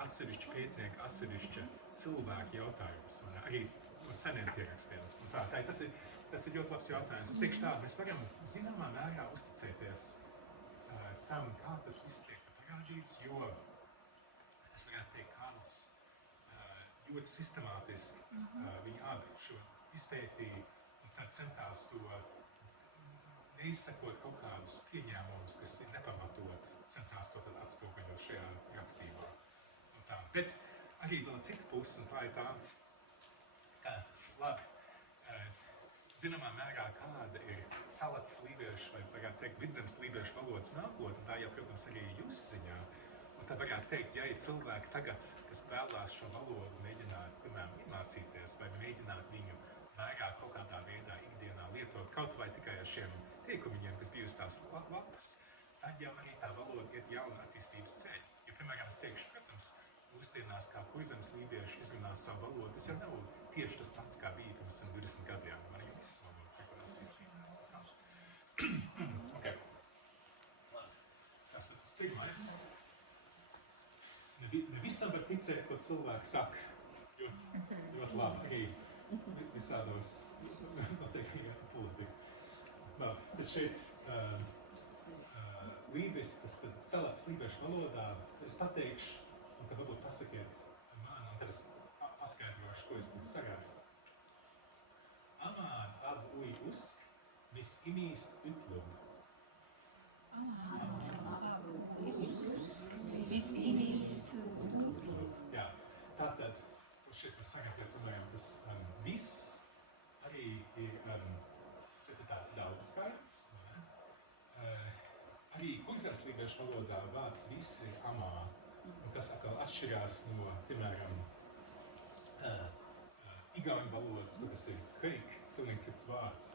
atsevišķi pētnieki, atsevišķi cilvēki jautājums, un arī no seniem pierakstiem. Tas ir ļoti labs jautājums. Es teikšu tā, mēs varam zināmā mērā uzticēties tam, kā tas viss tiek parādīts, jo es varētu teikt, kādas ļoti sistemātiski viņi abi šo izpētīja un tad centās to neizsakot kaut kādus pieņēmumus, kas ir nepamatot, centās to tad atspoguļot šajā rakstībā. Bet arī no cita puses, un tā ir tā, ka labi, zināmā mērā kāda ir salats lībiešu, vai varētu teikt vidzemes lībiešu valodas nākotne, tā jau, protams, arī jūsu ziņā. Un tad varētu teikt, ja ir cilvēki tagad, kas vēlās šo valodu mēģināt, piemēram, iemācīties vai mēģināt viņu vairāk kaut kādā veidā ikdienā lietot, kaut vai tikai ar šiem teikumiņiem, kas bijusi tās lapas, tad jau arī tā valoda iet jauna attīstības ceļa. Jo, piemēram, es teikšu, protams, mūsdienās kā kurzemes lībieši izrunās savu valodu, tas jau nav tieši tas pats, kā bija pirms 120 gadiem. Man arī visas valodas attīstījās. Okay. Tātad tas pirmais. Ne visam var ticēt, ko cilvēki saka. Ļoti labi, arī visādos noteiktajā politika. Tad šeit lībis, tas salats lībiešu valodā, es pateikšu, un tad varbūt pasakiet man, un tad es paskaidrošu, ko es tur sagādu. Amān ad ui usk, mis imīst utlum. Jā, tātad, šeit mēs sagādzēt, runājam, tas viss arī ir tāds daudz skaits. Arī kurzemes lībiešu valodā vārds viss ir amā, un tas atkal atšķirās no, piemēram, igauņu valodas, kur tas ir kreik, pilnīgi cits vārds,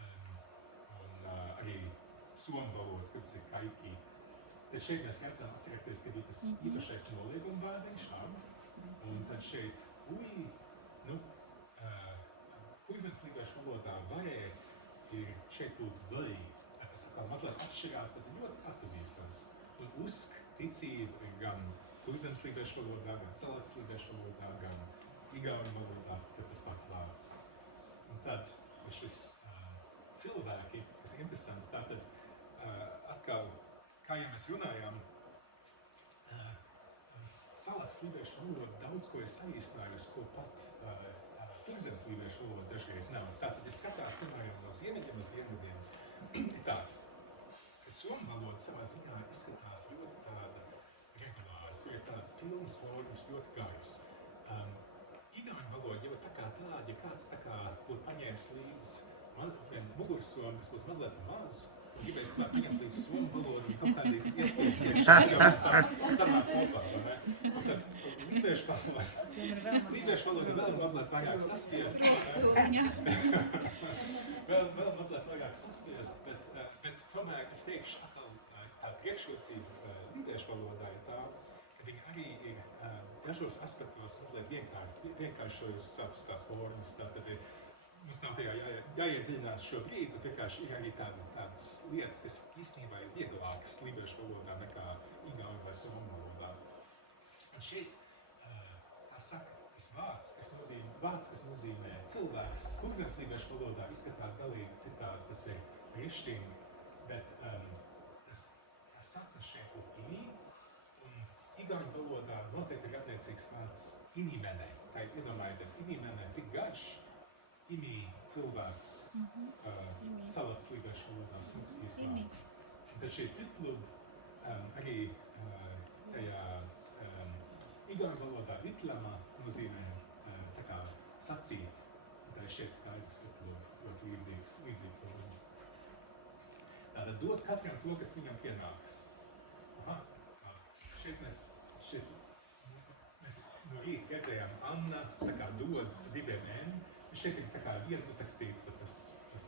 un arī somu valodas, kur tas ir kaiki. Tad šeit mēs redzam, atcerēties, ka bija tas īpašais nolieguma vārdiņš, un tad šeit ui, kurzemes lībiešu valodā varēt ir šeit būt vai. Tas atkal mazliet atšķirās, bet ir ļoti atpazīstams. Un usk, ticība ir gan kurzemes lībiešu valodā, gan salats lībiešu valodā, gan igauņu valodā, tad tas pats vārds. Un tad šis cilvēki, kas ir interesanti, tātad atkal, kā jau mēs runājām, salats lībiešu valoda daudz ko ir saīsinājusi, ko pat kurzemes lībiešu valoda dažreiz nav. Tātad, ja skatās, piemēram, no ziemeļiem uz dienvidiem, ir tā, ka somu valoda savā ziņā izskatās ļoti tāda regulāra, tur ir tādas pilnas formas, ļoti garas. Igauņu valoda jau tā kā tāda, ja kāds tā kā būtu paņēmis līdz mugursomu, kas būtu mazliet maz, un gribēs tā paņemt līdz somu valodu, un kaut kādi iespējas iekšā, jau viss tā sanāk kopā, vai ne? Un tad lībiešu valoda vēl mazliet vairāk saspiest, vēl mazliet vairāk saspiest, bet tomēr es teikšu atkal tā priekšrocība lībiešu valodā ir tā, ka viņi arī ir dažos aspektos mazliet vienkāršojas savas tās formas, tātad mums nav tajā jāiedziļinās šobrīd, bet vienkārši ir arī tādas lietas, kas īstenībā ir vieglākas lībiešu valodā nekā igauņu vai somu valodā. Un šeit, tā saka, tas vārds, kas nozīmē vārds, kas nozīmē cilvēks, kurzems lībiešu valodā izskatās galīgi citāds, tas ir rištīm, bet tā sakna šeit ir imī, un igauņu valodā noteikti ir attiecīgs vārds inimene. Tā ir iedomājieties, inimene tik garš, imī cilvēks, salats lībiešu valodā smuksīs vārds. Tad šie titlu arī tajā igauņu valodā itlama nozīmē tā kā sacīt, tā ir šeit skaidrs ļoti līdzīga forma. Tātad dot katram to, kas viņam pienākas. Šeit mēs no rīta redzējām Anna, sakā, dod 2 N. Šeit ir tā kā viena uzrakstīts, bet tas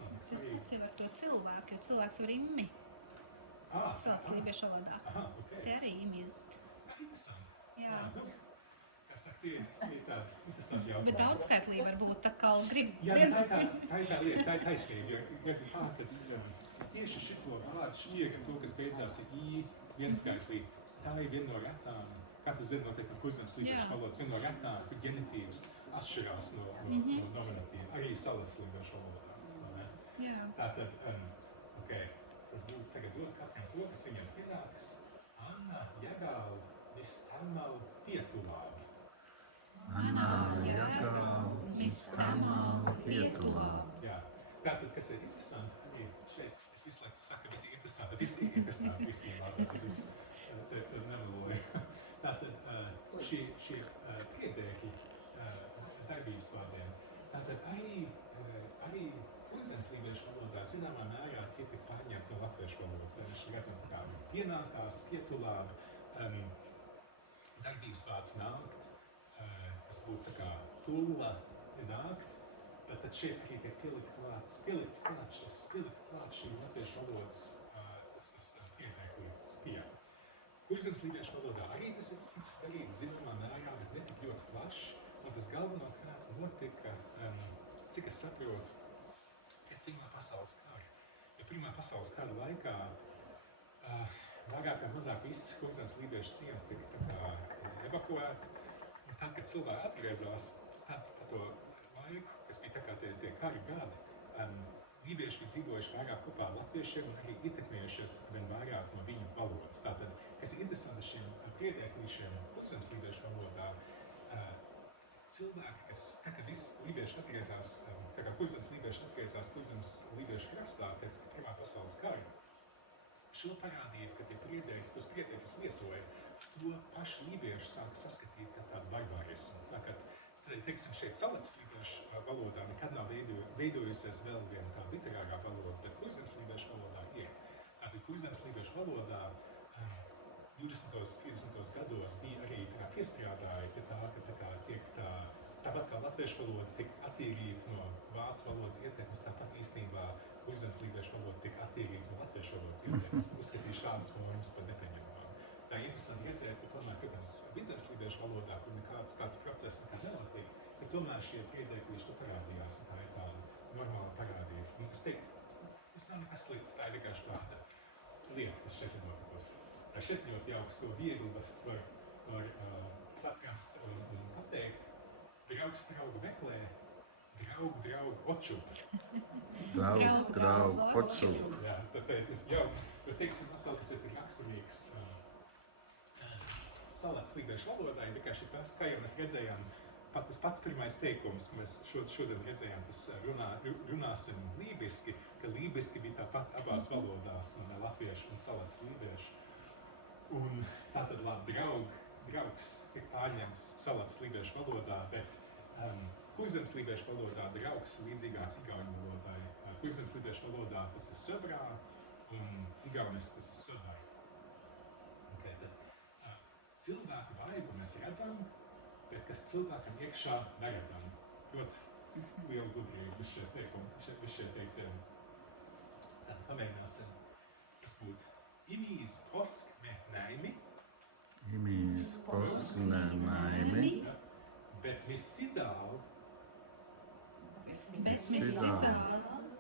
nav tik Tas svarīgi. nocīv ar to cilvēku, jo cilvēks var immi. Salats lībiešu valodā. Okay. Te arī imīst. Interesanti. Jā. Kā saka, tie ir tādi interesanti jautājumi. Bet daudzskaitlī var būt tā kā grib. Jā, tā ir tā lieta, tā ir taisnība, jo tieši šito vārdu šķiega to, kas beidzās ar I vienskaitlī. Tā ir viena no retām, kā tu zini, notiek no kurzems lībiešu valodas, viena no retām, kur genitīvs atšķirās no nominatīva, arī salats lībiešu valodā. Jā. Tātad, tas būtu tagad dot katram to, kas viņam pienāks. Anna jagāl vistamal pietulāvi. Anā jagāl vistamal pietulāvi. Jā, tātad, kas ir interesanti, arī šeit, es visu laiku saku, visi ir interesanti, visi ir interesanti visnībā, tad nemeloju. Tātad šie priedēkļi darbības vārdiem, tātad arī kurzems lībiešu valodā zināmā mērā tie tik pārņemti no latviešu valodas, lai mēs redzam, kā pienākās, pietulāvi, darbības vārds nākt, tas būtu tā kā tulla nākt, bet tad šeit arī tiek pielikts klāt šī latviešu valodas tas priedēklis, tas pie. Kurzems lībiešu valodā arī tas ir ticis darīts zināmā mērā, bet ne tik ļoti plašs, un tas galvenokārt notika, cik es saprotu, pēc Pirmā pasaules kara. Jo Pirmā pasaules kara laikā vairāk vai mazāk viss kurzems lībiešu ciemi tika tā kā evakuēti, un tad, kad cilvēki atgriezās, tad pa to laiku, kas bija tā kā tie kari gadi, lībieši bija dzīvojuši vairāk kopā ar latviešiem un arī ietekmējušies vien vairāk no viņu valodas. Tātad, kas ir interesanti šiem priedēklīšiem kurzems lībiešu valodā, cilvēki, kas, tā kā visi lībieši atgriezās, tā kā kurzems lībieši atgriezās kurzems lībiešu krastā pēc Pirmā pasaules kara, šo parādību, ka tie priedēkļi, tos priedēkļus lietoja, to paši lībieši sāka saskatīt kā tādu barbārismu. Tā kā, teiksim, šeit salats lībiešu valodā nekad nav veidojusies vēl viena tā literārā valoda, bet kurzems lībiešu valodā ir. Tātad kurzems lībiešu valodā 20. 30. gados bija arī piestrādāja pie tā, ka tā kā tiek tāpat kā latviešu valoda tiek attīrīta no vācu valodas ietekmes, tāpat īstenībā kurzems lībiešu valoda tiek attīrīta no latviešu valodas ietekmes, uzskatīja šādas formas par nepieņemamām. Tā ir interesanti redzēt, ka tomēr, protams, vidzemes lībiešu valodā, kur nekāds tāds process nekad nenotiek, ka tomēr šie priedēklīši to parādījās, un tā ir tāda normāla parādība. Es teiktu, tas nav nekas slikts, tā ir vienkārši tāda lieta, kas šeit ir notikusi. Šeit ļoti jauks to viegli var saprast un pateikt. Draugs draugu meklē, draugu oču. Draugu oču. Jā, tad tas jauk. Bet teiksim, atkal, kas ir raksturīgs salats lībiešu valodai, vienkārši tas, kā jau mēs redzējām, tas pats pirmais teikums, mēs šodien redzējām, tas runāsim lībiski, ka lībiski bija tāpat abās valodās, un latviešu un salats lībiešu. Un tātad draugs ir pārņemts salats lībiešu valodā, bet kurzems lībiešu valodā draugs līdzīgāks igauņu valodai. Kurzems lībiešu valodā tas ir söbrā, un igaunis tas ir söbar. Okay, tad cilvēku vaigu mēs redzam, bet kas cilvēkam iekšā neredzam. Ļoti liela gudrība bez šie teicieni. Tad pamēģināsim, kas būtu imīs poskme naimi. Imīs poskme naimi. Bet missizāl.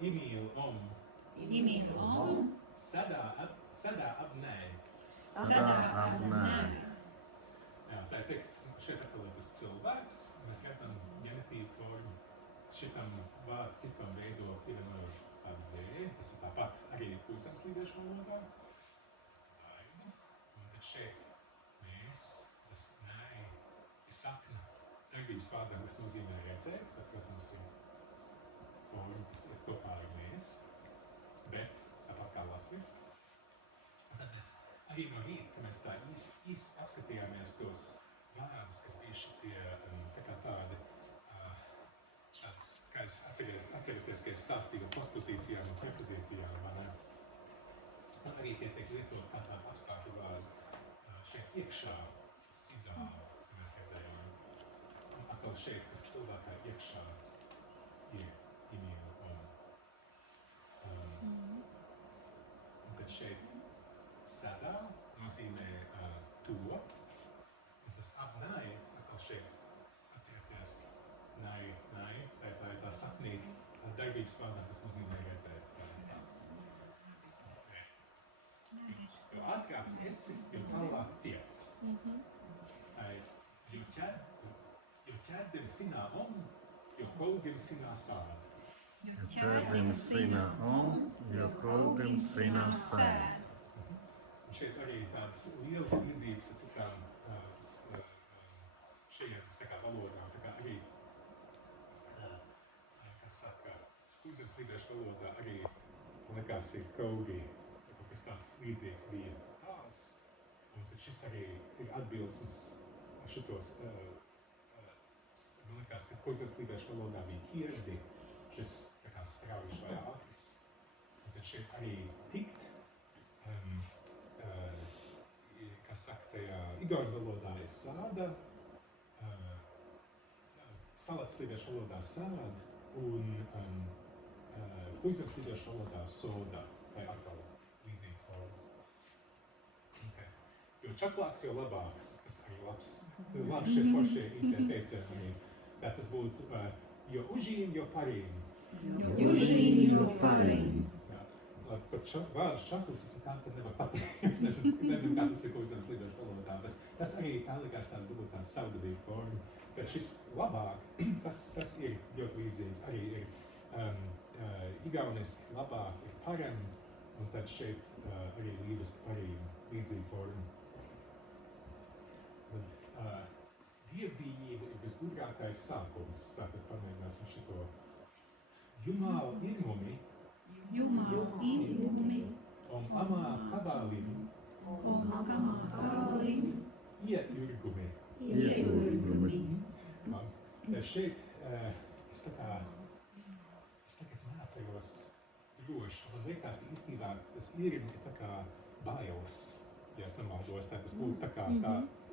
Imīl om. Sadā abnē. Jā, tā ir teksts, šeit atkal ir tas cilvēks. Mēs redzam ģenitīvu šitam vārdu tipam veido pievienojuši tādu zēju, tas ir tāpat arī kūzemslīdiešu valodā. Aina. Un tad šeit mēs, tas nai ir sakna darbības vārdam, kas nozīmē redzēt, bet, protams, ir forma, kas ir kopā ar mēs, bet tāpat kā latviski. Un tad mēs arī no rīta, ka mēs tā īsti apskatījāmies tos vārdus, kas bija šitie tā kā tādi, tāds, kā es atcerieties, ka es stāstīju postpozīcijām un prepozīcijām, vai ne? Un arī tie tiek lietot kā tādi apstākļu vārdi šeit iekšā, sizā, ka mēs redzējām. Un atkal šeit, kas cilvēkā iekšā ir imīna un tad šeit sadā nozīmē to, un tas apnai, atkal šeit atcerieties, nai, tā ir tā saknīga darbības vārdā, kas nozīmē redzēt. Jo ātrāks esi, jo tālāk tiec. Jo ķērdim sinā om, jo kolgim sinā sāda. Jo Ķērdim sinā om, jo kolgim sinā sēd. Un šeit arī tādas lielas līdzības ar citām šajienas tā kā valodām, tā kā arī, kas saka, kūzemslīdiešu valodā arī, man likās, ir kaugi, kaut kas tāds līdzīgs bija tās, un tad šis arī ir atbildes uz šitos, man likās, ka kūzemslīdiešu valodā bija kierdi, šis tā kā straujiš vai ātris, un tad šeit arī tikt, kā saka, tajā igauņu valodā ir sāda, salatslīdiešu valodā sād un kūzemslīdiešu valodā soda, vai atkal līdzīgas formas. Okay. Jo čaklāks, jo labāks, kas arī labs šie foršie īsie teicieni. Tā tas būtu jo užīm, jo parīm. Jo užīm, jo parīm. Par vārdu čaklis es nekā tad nevar pateikt. Es nezinu, kā tas ir kūzemslīdiešu valodā, bet tas arī tā likās tāda būtu tāda savdabīga forma. Bet šis labāk, tas ir ļoti līdzīgi. Arī ir igauniski labāk ir parem, un tad šeit arī lībiski parīm līdzīga forma. Dievbijība ir visgudrākais sākums. Tātad pamēģināsim šito. Jumāl irmumi, om amā kabālim, ieurgumi. Šeit es tagad neatceros droši. Man liekas, ka īstenībā tas irmi ir tā kā bailes, ja es nemaldos, tad tas būtu tā kā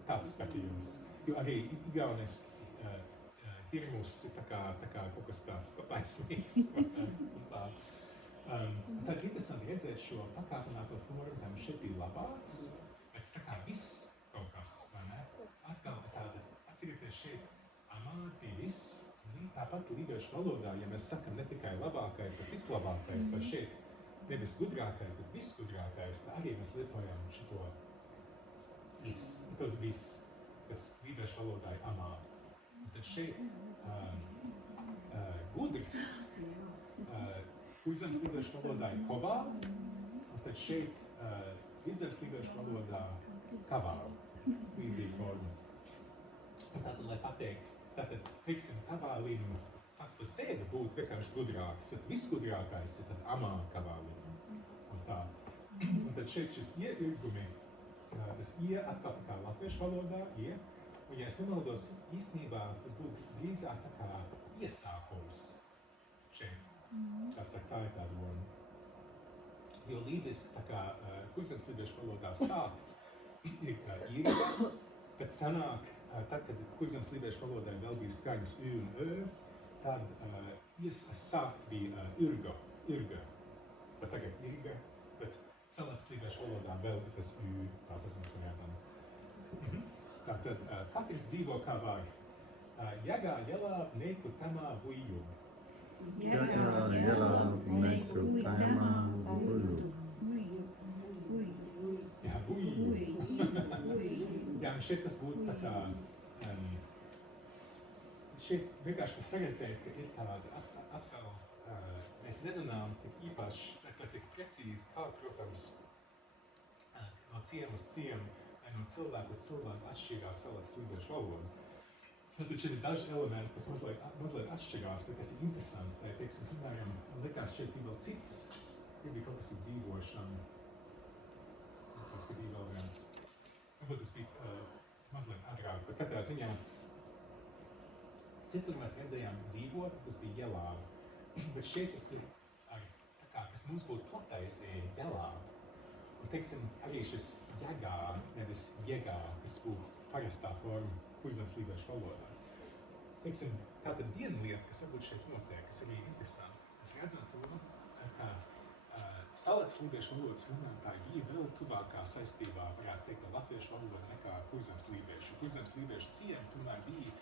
tāds skatījums. Jo arī igauniski irmus ir tā kā kaut kas tāds paismīgs. Tad interesanti redzēt šo pakāpināto formu, kā šeit bija labāks, bet tā kā viss kaut kas, vai ne? Atkal tāda, atcerieties šeit, amāt bija viss, tāpat līdiešu valodā, ja mēs sakam ne tikai labākais, bet vislabākais, vai šeit nevis gudrākais, bet visgudrākais, tā arī mēs lietojam šito viss, kas līdiešu valodā ir amāt. Un tad šeit gudrs, kūzemslīdiešu valodā ir kovā, un tad šeit vidzemslīdiešu valodā kavā, līdzīga forma. Un tātad, lai pateikt, teiksim, kavālim pats par sevi būtu vienkārši gudrāks, tad visgudrākais ir tad amā kavālim. Un tā. Un tad šeit šis ieurgumi, tas atkal tā kā latviešu valodā, un ja es nemaldos, īstenībā tas būtu drīzāk tā kā iesākums šeit. Kas saka, tā ir tā doma. Jo lībiski tā kā kūzemslīdiešu valodā sākt ir bet sanāk, tad, kad kūzemslīdiešu valodai vēl bija skaņas ü un ö, tad sākt bija irga. Bet tagad irga, bet salatslīdiešu valodā vēl ir tas ü, tātad mēs redzam. Tātad katrs dzīvo kā vāg. Jagā jelā neiku tamā vuiju. Jagā jelā neiku tamā vuiju. Jā, vuiju. Jā, un šeit tas būtu tā kā, šeit vienkārši var saredzēt, ka ir tāda atkal, mēs nezinām tik īpaši, vai tik precīzi, kā, protams, no ciema uz ciemu, vai no cilvēku uz cilvēku atšķirās salats slīdiešu valoda. Tad šeit ir daži elementi, kas mazliet atšķirās, bet kas ir interesanti. Tā, teiksim, piemēram, likās šeit bija vēl cits, ja bija kaut kas ar dzīvošanu. Tas bija vēl viens. Varbūt tas bija mazliet agrāk, bet katrā ziņā citur mēs redzējām dzīvot, tas bija jelāvi. Bet šeit tas ir, tā kā, kas mums būtu platais, ir jelāvi. Un, teiksim, arī šis jagā, nevis jegā, kas būtu parastā forma kurzemslīdiešu valodā. Teiksim, tātad viena lieta, kas varbūt šeit notiek, kas arī interesanti, mēs redzam to, ka salats slīdiešu valodas runātāji bija vēl tuvākā saistībā, varētu teikt, ar latviešu valodu nekā kurzemslīdiešu. Kurzemslīdiešu ciemi tomēr bija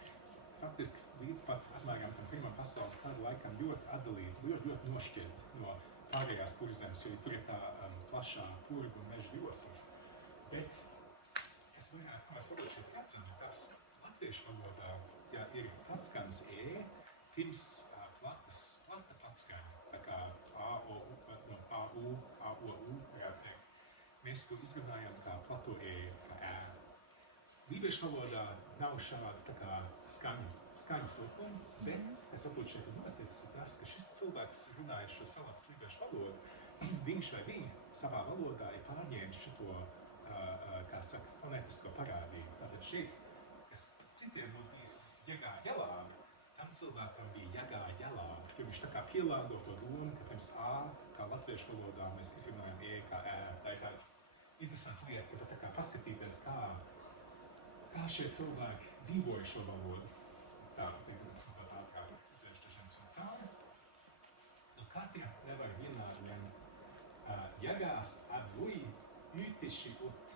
faktiski līdz pat apmēram tam Pirmā pasaules kara laikam ļoti atdalīti, ļoti nošķirt no pārējās kurzemes, jo tur ir tā plašā purgu un meža josla. Bet, kas mēs varbūt šeit redzam, tas latviešu valodā, ja ir patskans e, pirms plata patskaņa, tā kā a, o, no a, u, a, o, u, varētu teikt. Mēs to izrunājam kā plato e, kā ē. Lībiešu valodā nav šāda tā kā skaņas likuma, bet, kas varbūt šeit ir noticis, ir tas, ka šis cilvēks runāja šo salats lībiešu valodu, viņš vai viņa savā valodā ir pārņēmis šito, kā saka, fonētisko parādību. Tātad šeit, kas citiem būtu bijis jagā jelāvi, tam cilvēkam bija jagā jelāvi, jo viņš tā kā pielāgo to domu, ka pirms a, kā latviešu valodā, mēs izrunājam e kā ē. Tā ir tāda interesanta lieta, ka tā kā paskatīties, kā šie cilvēki dzīvoja šo valodu. Tā, tas mazliet ātrāk izēšu tiešām šo cauri. Nu, katram nevar vienādi vien jagās abui utiši ut.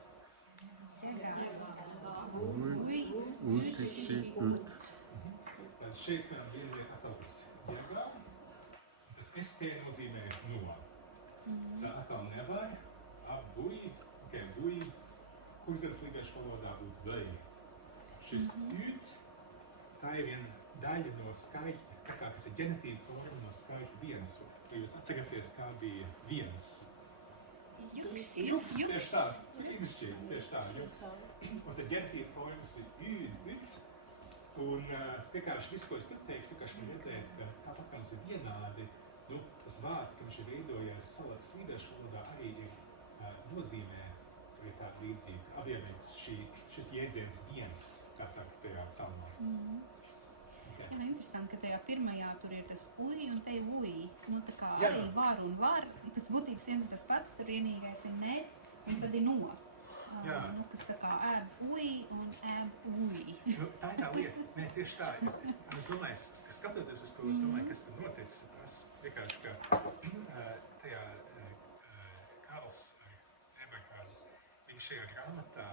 Utiši ut. Tad šeit viena lieta atkal tas jagā. Tas ST nozīmē no. Tā atkal nevar. Abui, vui, kurzemslīdiešu valodā būtu vai. Šis ut, tā ir viena daļa no skaitļa, tā kā kas ir ģenitīva forma no skaitļa viens. Ja jūs atceraties, kā bija viens. Juks, tieši tā, īpašķīgi, tieši tā, juks. Un tad ģenitīva formas ir ut. Un vienkārši visu, ko es tur teiktu, vienkārši man redzēt, ka tāpat kā mums ir vienādi, tas vārds, ka viņš ir veidojies salats slīdiešu valodā, arī ir nozīmē, ir tāda līdzīga. Abiem ir šis jēdziens viens, kā saka, tajā caurumā. Okay. Jā, interesanti, ka tajā pirmajā tur ir tas uji un te ir uji. Nu, tā kā Jā. arī var un var, pēc būtības viens tas pats, tur vienīgais ir ne, un tad ir no. Jā. Nu, kas tā kā ēb uji un ēb uji. Nu, tā ir tā lieta. Nē, tieši tā. Es domāju, ka skatoties uz to, es domāju, kas tur noticis. Tas vienkārši, ka tajā Karls Eberhard, viņš šajā grāmatā,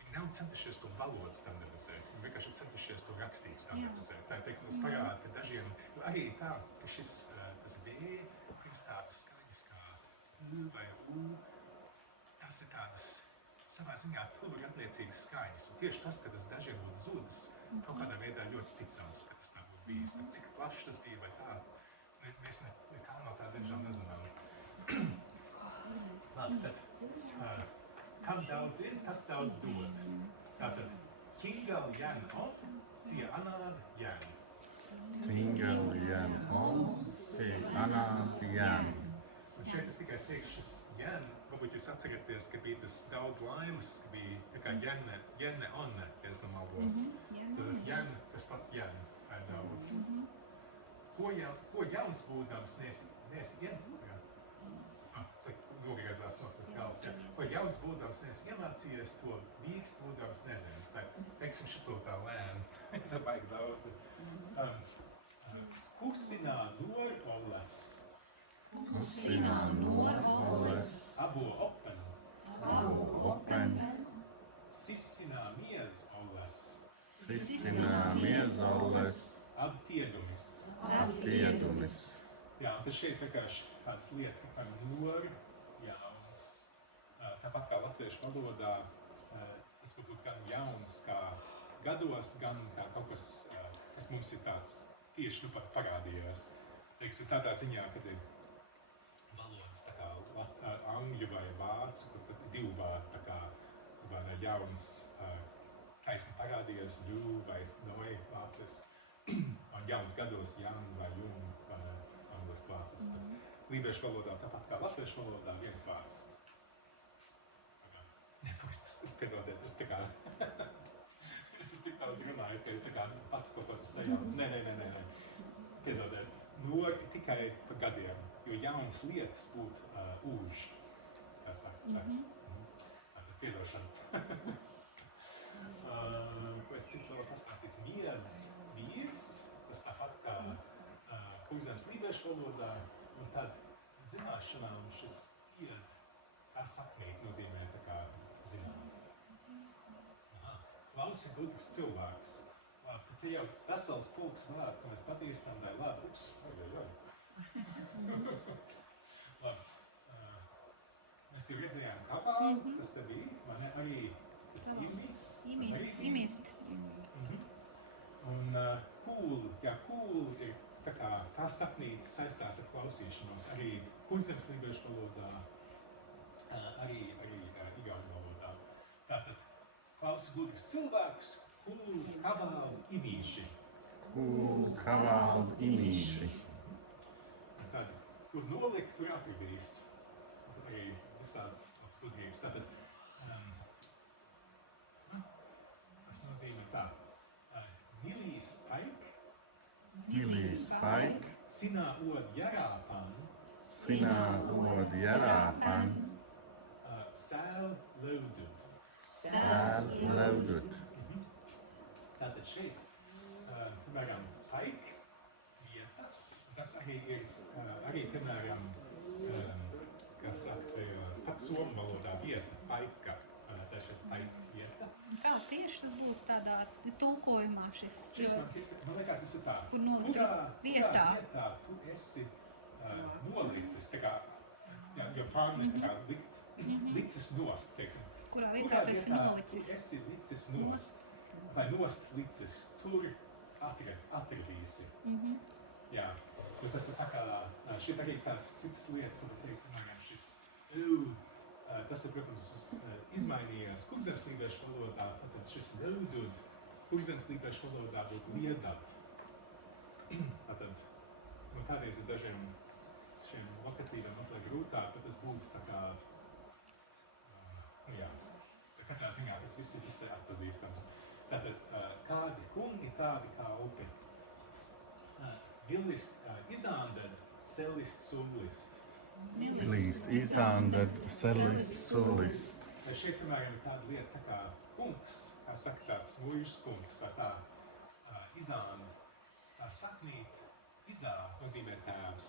viņi nav centušies to valodu standardizēt. Viņi vienkārši ir centušies to rakstību standardizēt. Tā ir, teiksim, tas parāda, ka dažiem, arī tā, ka šis, tas V, pirms tādas skaņas kā U vai U, tās ir tādas savā ziņā tur atliecīgas skaņas. Un tieši tas, ka tas dažiem būtu zudis, kaut kādā veidā ļoti ticams, ka tas tā būtu bijis. Bet cik plaši tas bija vai tā, mēs nekā no tā diemžēl nezinām. Labi, tad, kam daudz ir, tas daudz dod. Tātad, kingal jan on, sia anād jan. Tingal jan on, si anād jan. Un šeit es tikai teikšu šis jan, varbūt jūs atceraties, ka bija tas daudz laimes, ka bija tā kā jenne onne, ja es nemaldos. Tad tas jan, tas pats jan, ir daudz. Ko jauns būdams nesi nogriezās nos tas galds, ja. Ko jauns būdams nesi iemācījies, to vīrs būdams nezinu. Tā, teiksim, šito tā lēni, tā baigi daudz. Husinā nor ollas. Husinā nor ollas. Abo oppen. Abo oppen. Sissinā miez ollas. Sissinā miez ollas. Abtiedumis. Abtiedumis. Jā, un tas šeit vienkārši tādas lietas, tā kā nori, jauns. Tāpat kā latviešu valodā, tas var būt gan jauns kā gados, gan kā kaut kas kas mums ir tāds tieši nu pat parādījās. Teiksim, tādā ziņā, kad ir valodas tā kā angļu vai vācu, kur tad ir divu vārdu, tā kā vai ne jauns taisni parādījies, du vai noi vācis, un jauns gados jan vai jun vai ne anglis vācis. Tad lībiešu valodā tāpat kā latviešu valodā viens vārds. Tas piedodiet, es tā kā es esmu tik daudz runājis, ka es tā kā pats kaut ko sajauc. Nē. Piedodiet, nori tikai pa gadiem, jo jaunas lietas būtu ūž. Tā saka. Tātad piedošana. Ko es citu vēl pastāstīt? Vīrs, tas tāpat kā Kurzemes lībiešu valodā, un tad zināšanām šis ied, tā sakmīt nozīmē tā kā zināt. Klaus ir gudrs cilvēks. Labi, te jau vesels pulks vārdu, ko mēs pazīstam, vai labi, ups, vai. Labi. Mēs jau redzējām kapālu, kas te bija, vai ne, arī tas Imist. Un kūl ir tā kā tā saknīt saistās ar klausīšanos, arī Kurzemes lībiešu valodā, arī igauņu valodā. Tātad, Klaus gudrs cilvēks, kūl kavaldu imīši. Kūl kavaldu imīši. Tad, kur nolikt, tur atradīs. Arī visādas gudrības. Tātad, tas nozīmē tā. Nilīs paik, sinā od jarāpan, sēl laudut. Tātad šeit, piemēram, paik, vieta, tas arī ir, piemēram, kas saka, pats somu valodā vieta, paika, tā šeit paik vieta. Kā tieši tas būtu tādā tulkojumā šis? Man liekas, tas ir tā. Kur nolikt? Kurā Vietā tu esi nolicis, tā kā, jo pārmet tā kā licis nost, teiksim. Kurā vietā tu esi nolicis? Tu esi licis nost, vai nost licis, tur atradīsi. Jā, jo tas ir tā kā, šeit arī kāds cits lietas, ko teikt, šis, tas ir, protams, izmainījās Kurzemes lībiešu valodā, tad šis laudud, Kurzemes lībiešu valodā būtu liedat. Tātad, kādreiz ir dažiem šiem lokatīviem mazliet grūtāk, bet tas būtu tā kā, katrā ziņā tas viss ir visai atpazīstams. Tātad, kādi kungi, tādi kā upi. Vilist izanded, selist sulist. Vilist izanded, selist sulist. Šeit, piemēram, ir tāda lieta tā kā kungs, kā saka tāds muižas kungs, vai tā izand, tā saknīt, izā nozīmē tēvs.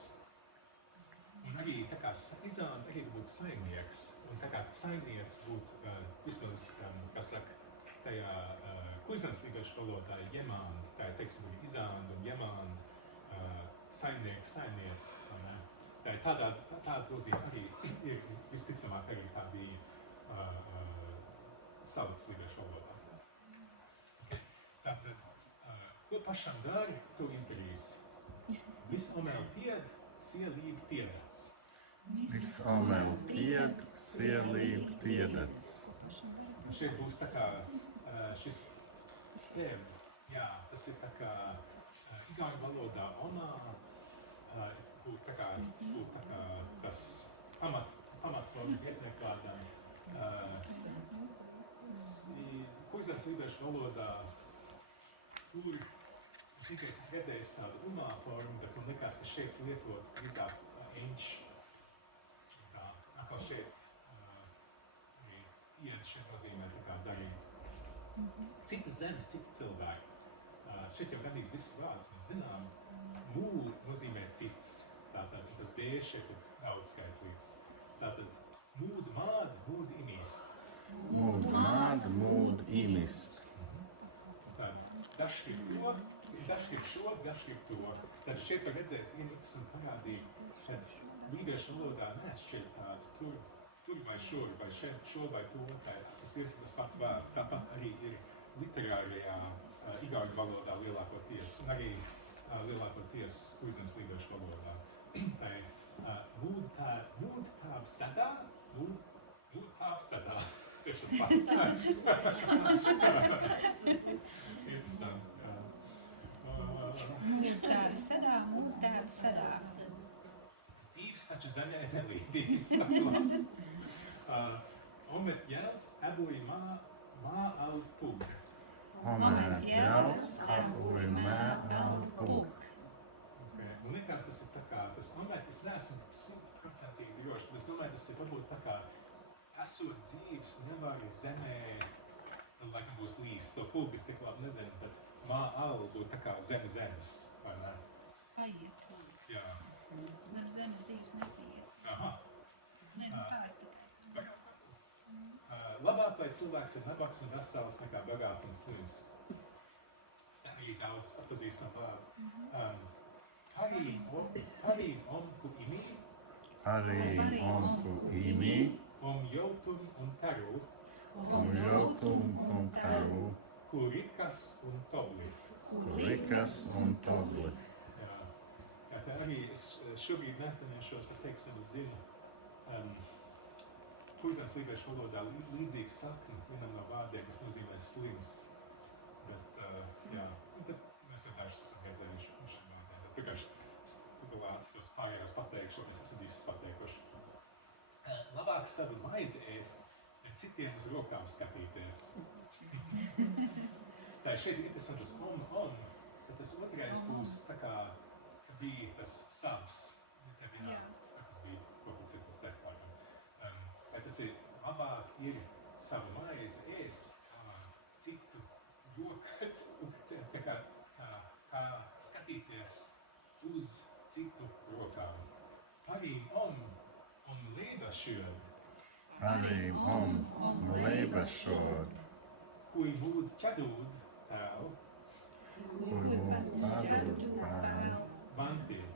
Un arī tā kā izāna arī būtu saimnieks, un tā kā saimnieks būtu, vismaz, kā saka, tajā Kurzemes lībiešu valodā ir jemānd, tā ir, teiksim, izāna un jemānd, saimnieks, saimniec, tā ir tāda nozīme arī ir visticamāk arī tā bija saudas lībiešu valodā. Tātad, ko pašam dari, tu izdarīsi? Visomēl tied, sielība tiedats. Visomēl tied, sielība tiedats. Un šeit būs tā kā šis sev, jā, tas ir tā kā igauņu valodā onā, būtu tā kā tas pamatforma vietniekvārdam. Kurzemes lībiešu valodā tur es redzēju tādu umā formu, bet man likās, ka šeit lietot visāk enš. Atkal šeit ied šeit nozīmē tā kā darīt. Citas zemes, citi cilvēki. Šeit jau gandrīz viss vārds mēs zinām. Mūl nozīmē cits. Tātad tas D šeit ir daudz skaitlīts. Tātad mūd mād, mūd imīst. Mūd mād, mūd imīst. Tad dažkārt to, dažkārt šo, dažkārt to. Tad šeit var redzēt, tas parādīja, šeit lībiešu valodā neatšķirt tādu tur vai šur, vai šeit šo vai to. Tas viens tas pats vārds. Tāpat arī ir literārajā igauņu valodā lielākoties, un arī lielākoties Kurzem slīdošu valodā. Tai mūdtāb sadā, mūdtāb sadā. Tieši tas pats. Interesanti, jā. Mūdtāvi sadā. Dzīves taču zemē nelīdīs, tas labs. Omet jēls eboji mā al pug. Omet jēls eboji mā al pug. Un likās, tas ir tā kā, tas omet, es neesmu 100% droši, bet es domāju, tas ir varbūt tā kā esot dzīves, nevari zemē, tad laikam būs līs. To pug es tik labi nezinu, bet mā al būtu tā kā zemes, vai ne? Paiet. Jā. Zem dzīves nepaies. Aha. Ne, nu tā es tikai. Labāk, lai cilvēks ir nabaks un vesels nekā bagāts un slims. Arī daudz atpazīstam vārdu. Parīm omku imi, om jautum un taru, kurikas un tobli. Jā, tā arī es šobrīd nepaņemšos, bet teiksim, es zinu, Kurzem slīdošu valodā līdzīgs sakni vienam no vārdiem, kas nozīmē slims. Bet, jā, un tad mēs vienkārši esam redzējuši šiem vārdiem. Bet vienkārši tugalāti tos pārējās pateikšu, mēs esam visus pateikuši. Labāk savu maizi ēst, bet citiem uz rokām skatīties. Tā šeit ir interesantas tad tas otrais būs tā kā, ka bija tas savs. Tas bija kaut kas citu teikt. Tas ir labāk ir savu maizi ēst, citu kā skatīties uz citu rokām. Parīm un leibešod, kui būd ķadūd tēl, vantiet.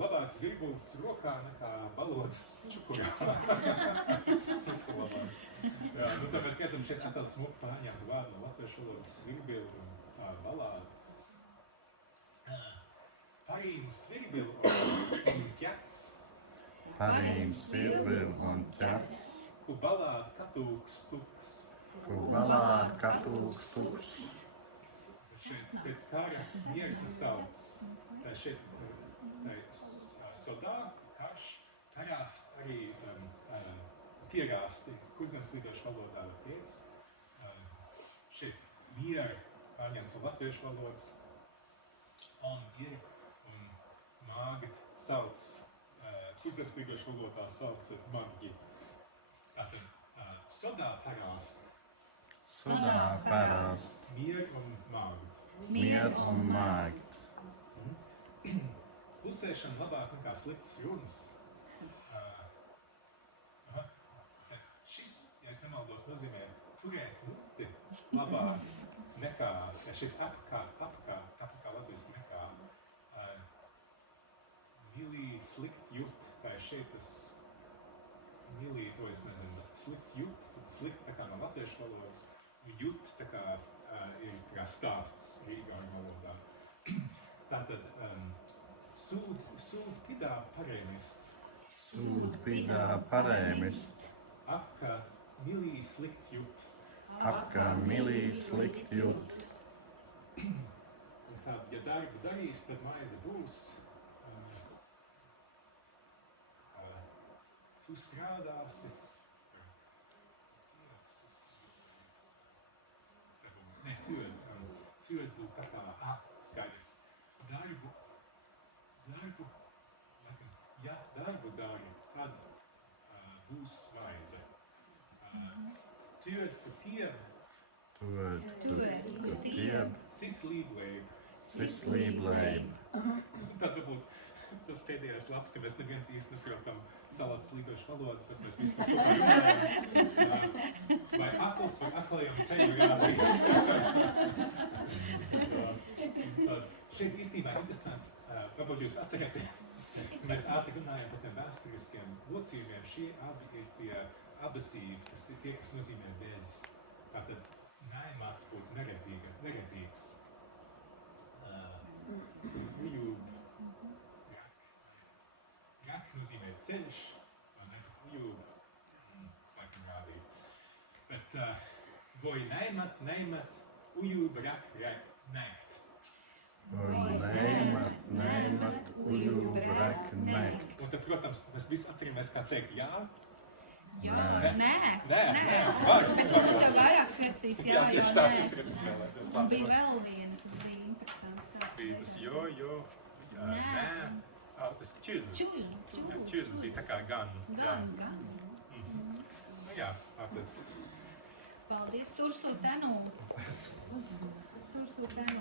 Labāks virbulis rokā nekā balodas čukurā. Tas ir labāks. Jā, nu tā mēs skatam šeit tādu smuku pārņemtu vārdu no latviešu valodas virbilu un balādu. Parīm svirbilu un ķets. Ku balādu katūks tuks. Šeit pēc kara mieras sauc. Tā šeit sodā, karš, karāst arī pierāsti, Kurzem slīdošu valodā ir piec. Šeit mieri pārņemts no latviešu valodas. Un ir un māgi sauc, Kurzem slīdošu valodā sauc magi. Tātad sodā parāst. Mieri un māgi. Klusēšana labāk nekā sliktas runas. Šis, ja es nemaldos, nozīmē turēt muti labāk nekā, ja šeit apkārt latviski nekā. Milī slikt jūt, tā ir šeit tas milī, to es nezinu, bet slikt jūt, slikt tā kā no latviešu valodas, un jūt tā kā ir kā stāsts igauņu valodā. Tātad, Sūd pidā parēmist. Apka milī slikt jūt. Un tad, ja darbu darīs, tad maize būs. Tu strādāsi. Ne, työd būtu tā kā, skaidrs. Ja darbu dari, tad būs maize. Työd kutiem. Sislībleib. Tad varbūt tas pēdējais labs, ka mēs neviens īsti neprotam salātas slīdošu valodu, bet mēs visi kaut kā runājam. Vai akls vai aklajam seju jādīt. Tad šeit īstenībā interesanti, varbūt jūs atcerieties, mēs ātri runājam par tiem vēsturiskiem locījumiem. Šie abi ir tie abasīvi, kas nozīmē bez. Tātad Naimat būt neredzīgs. Ujūb. Rak nozīmē ceļš, vai ne? Ujūb. Laikam rādīja. Bet voi naimat, ujūb, rak, nēgt. Voi neimat, ujūb, rak, nēgt. Un tad, protams, mēs visi atceramies, kā teikt jā. Jā, Nē. nē. Var. Bet mums jau vairākas versijas, jā, tieši tā, tas ir izvēlēties. Un bija vēl viena, kas bija interesanti. Bija tas jo, nē. Tas ķil. Ķil bija tā kā gan. Gan. Nu jā, tātad. Paldies, Sursu Tenu. Sursu Tenu.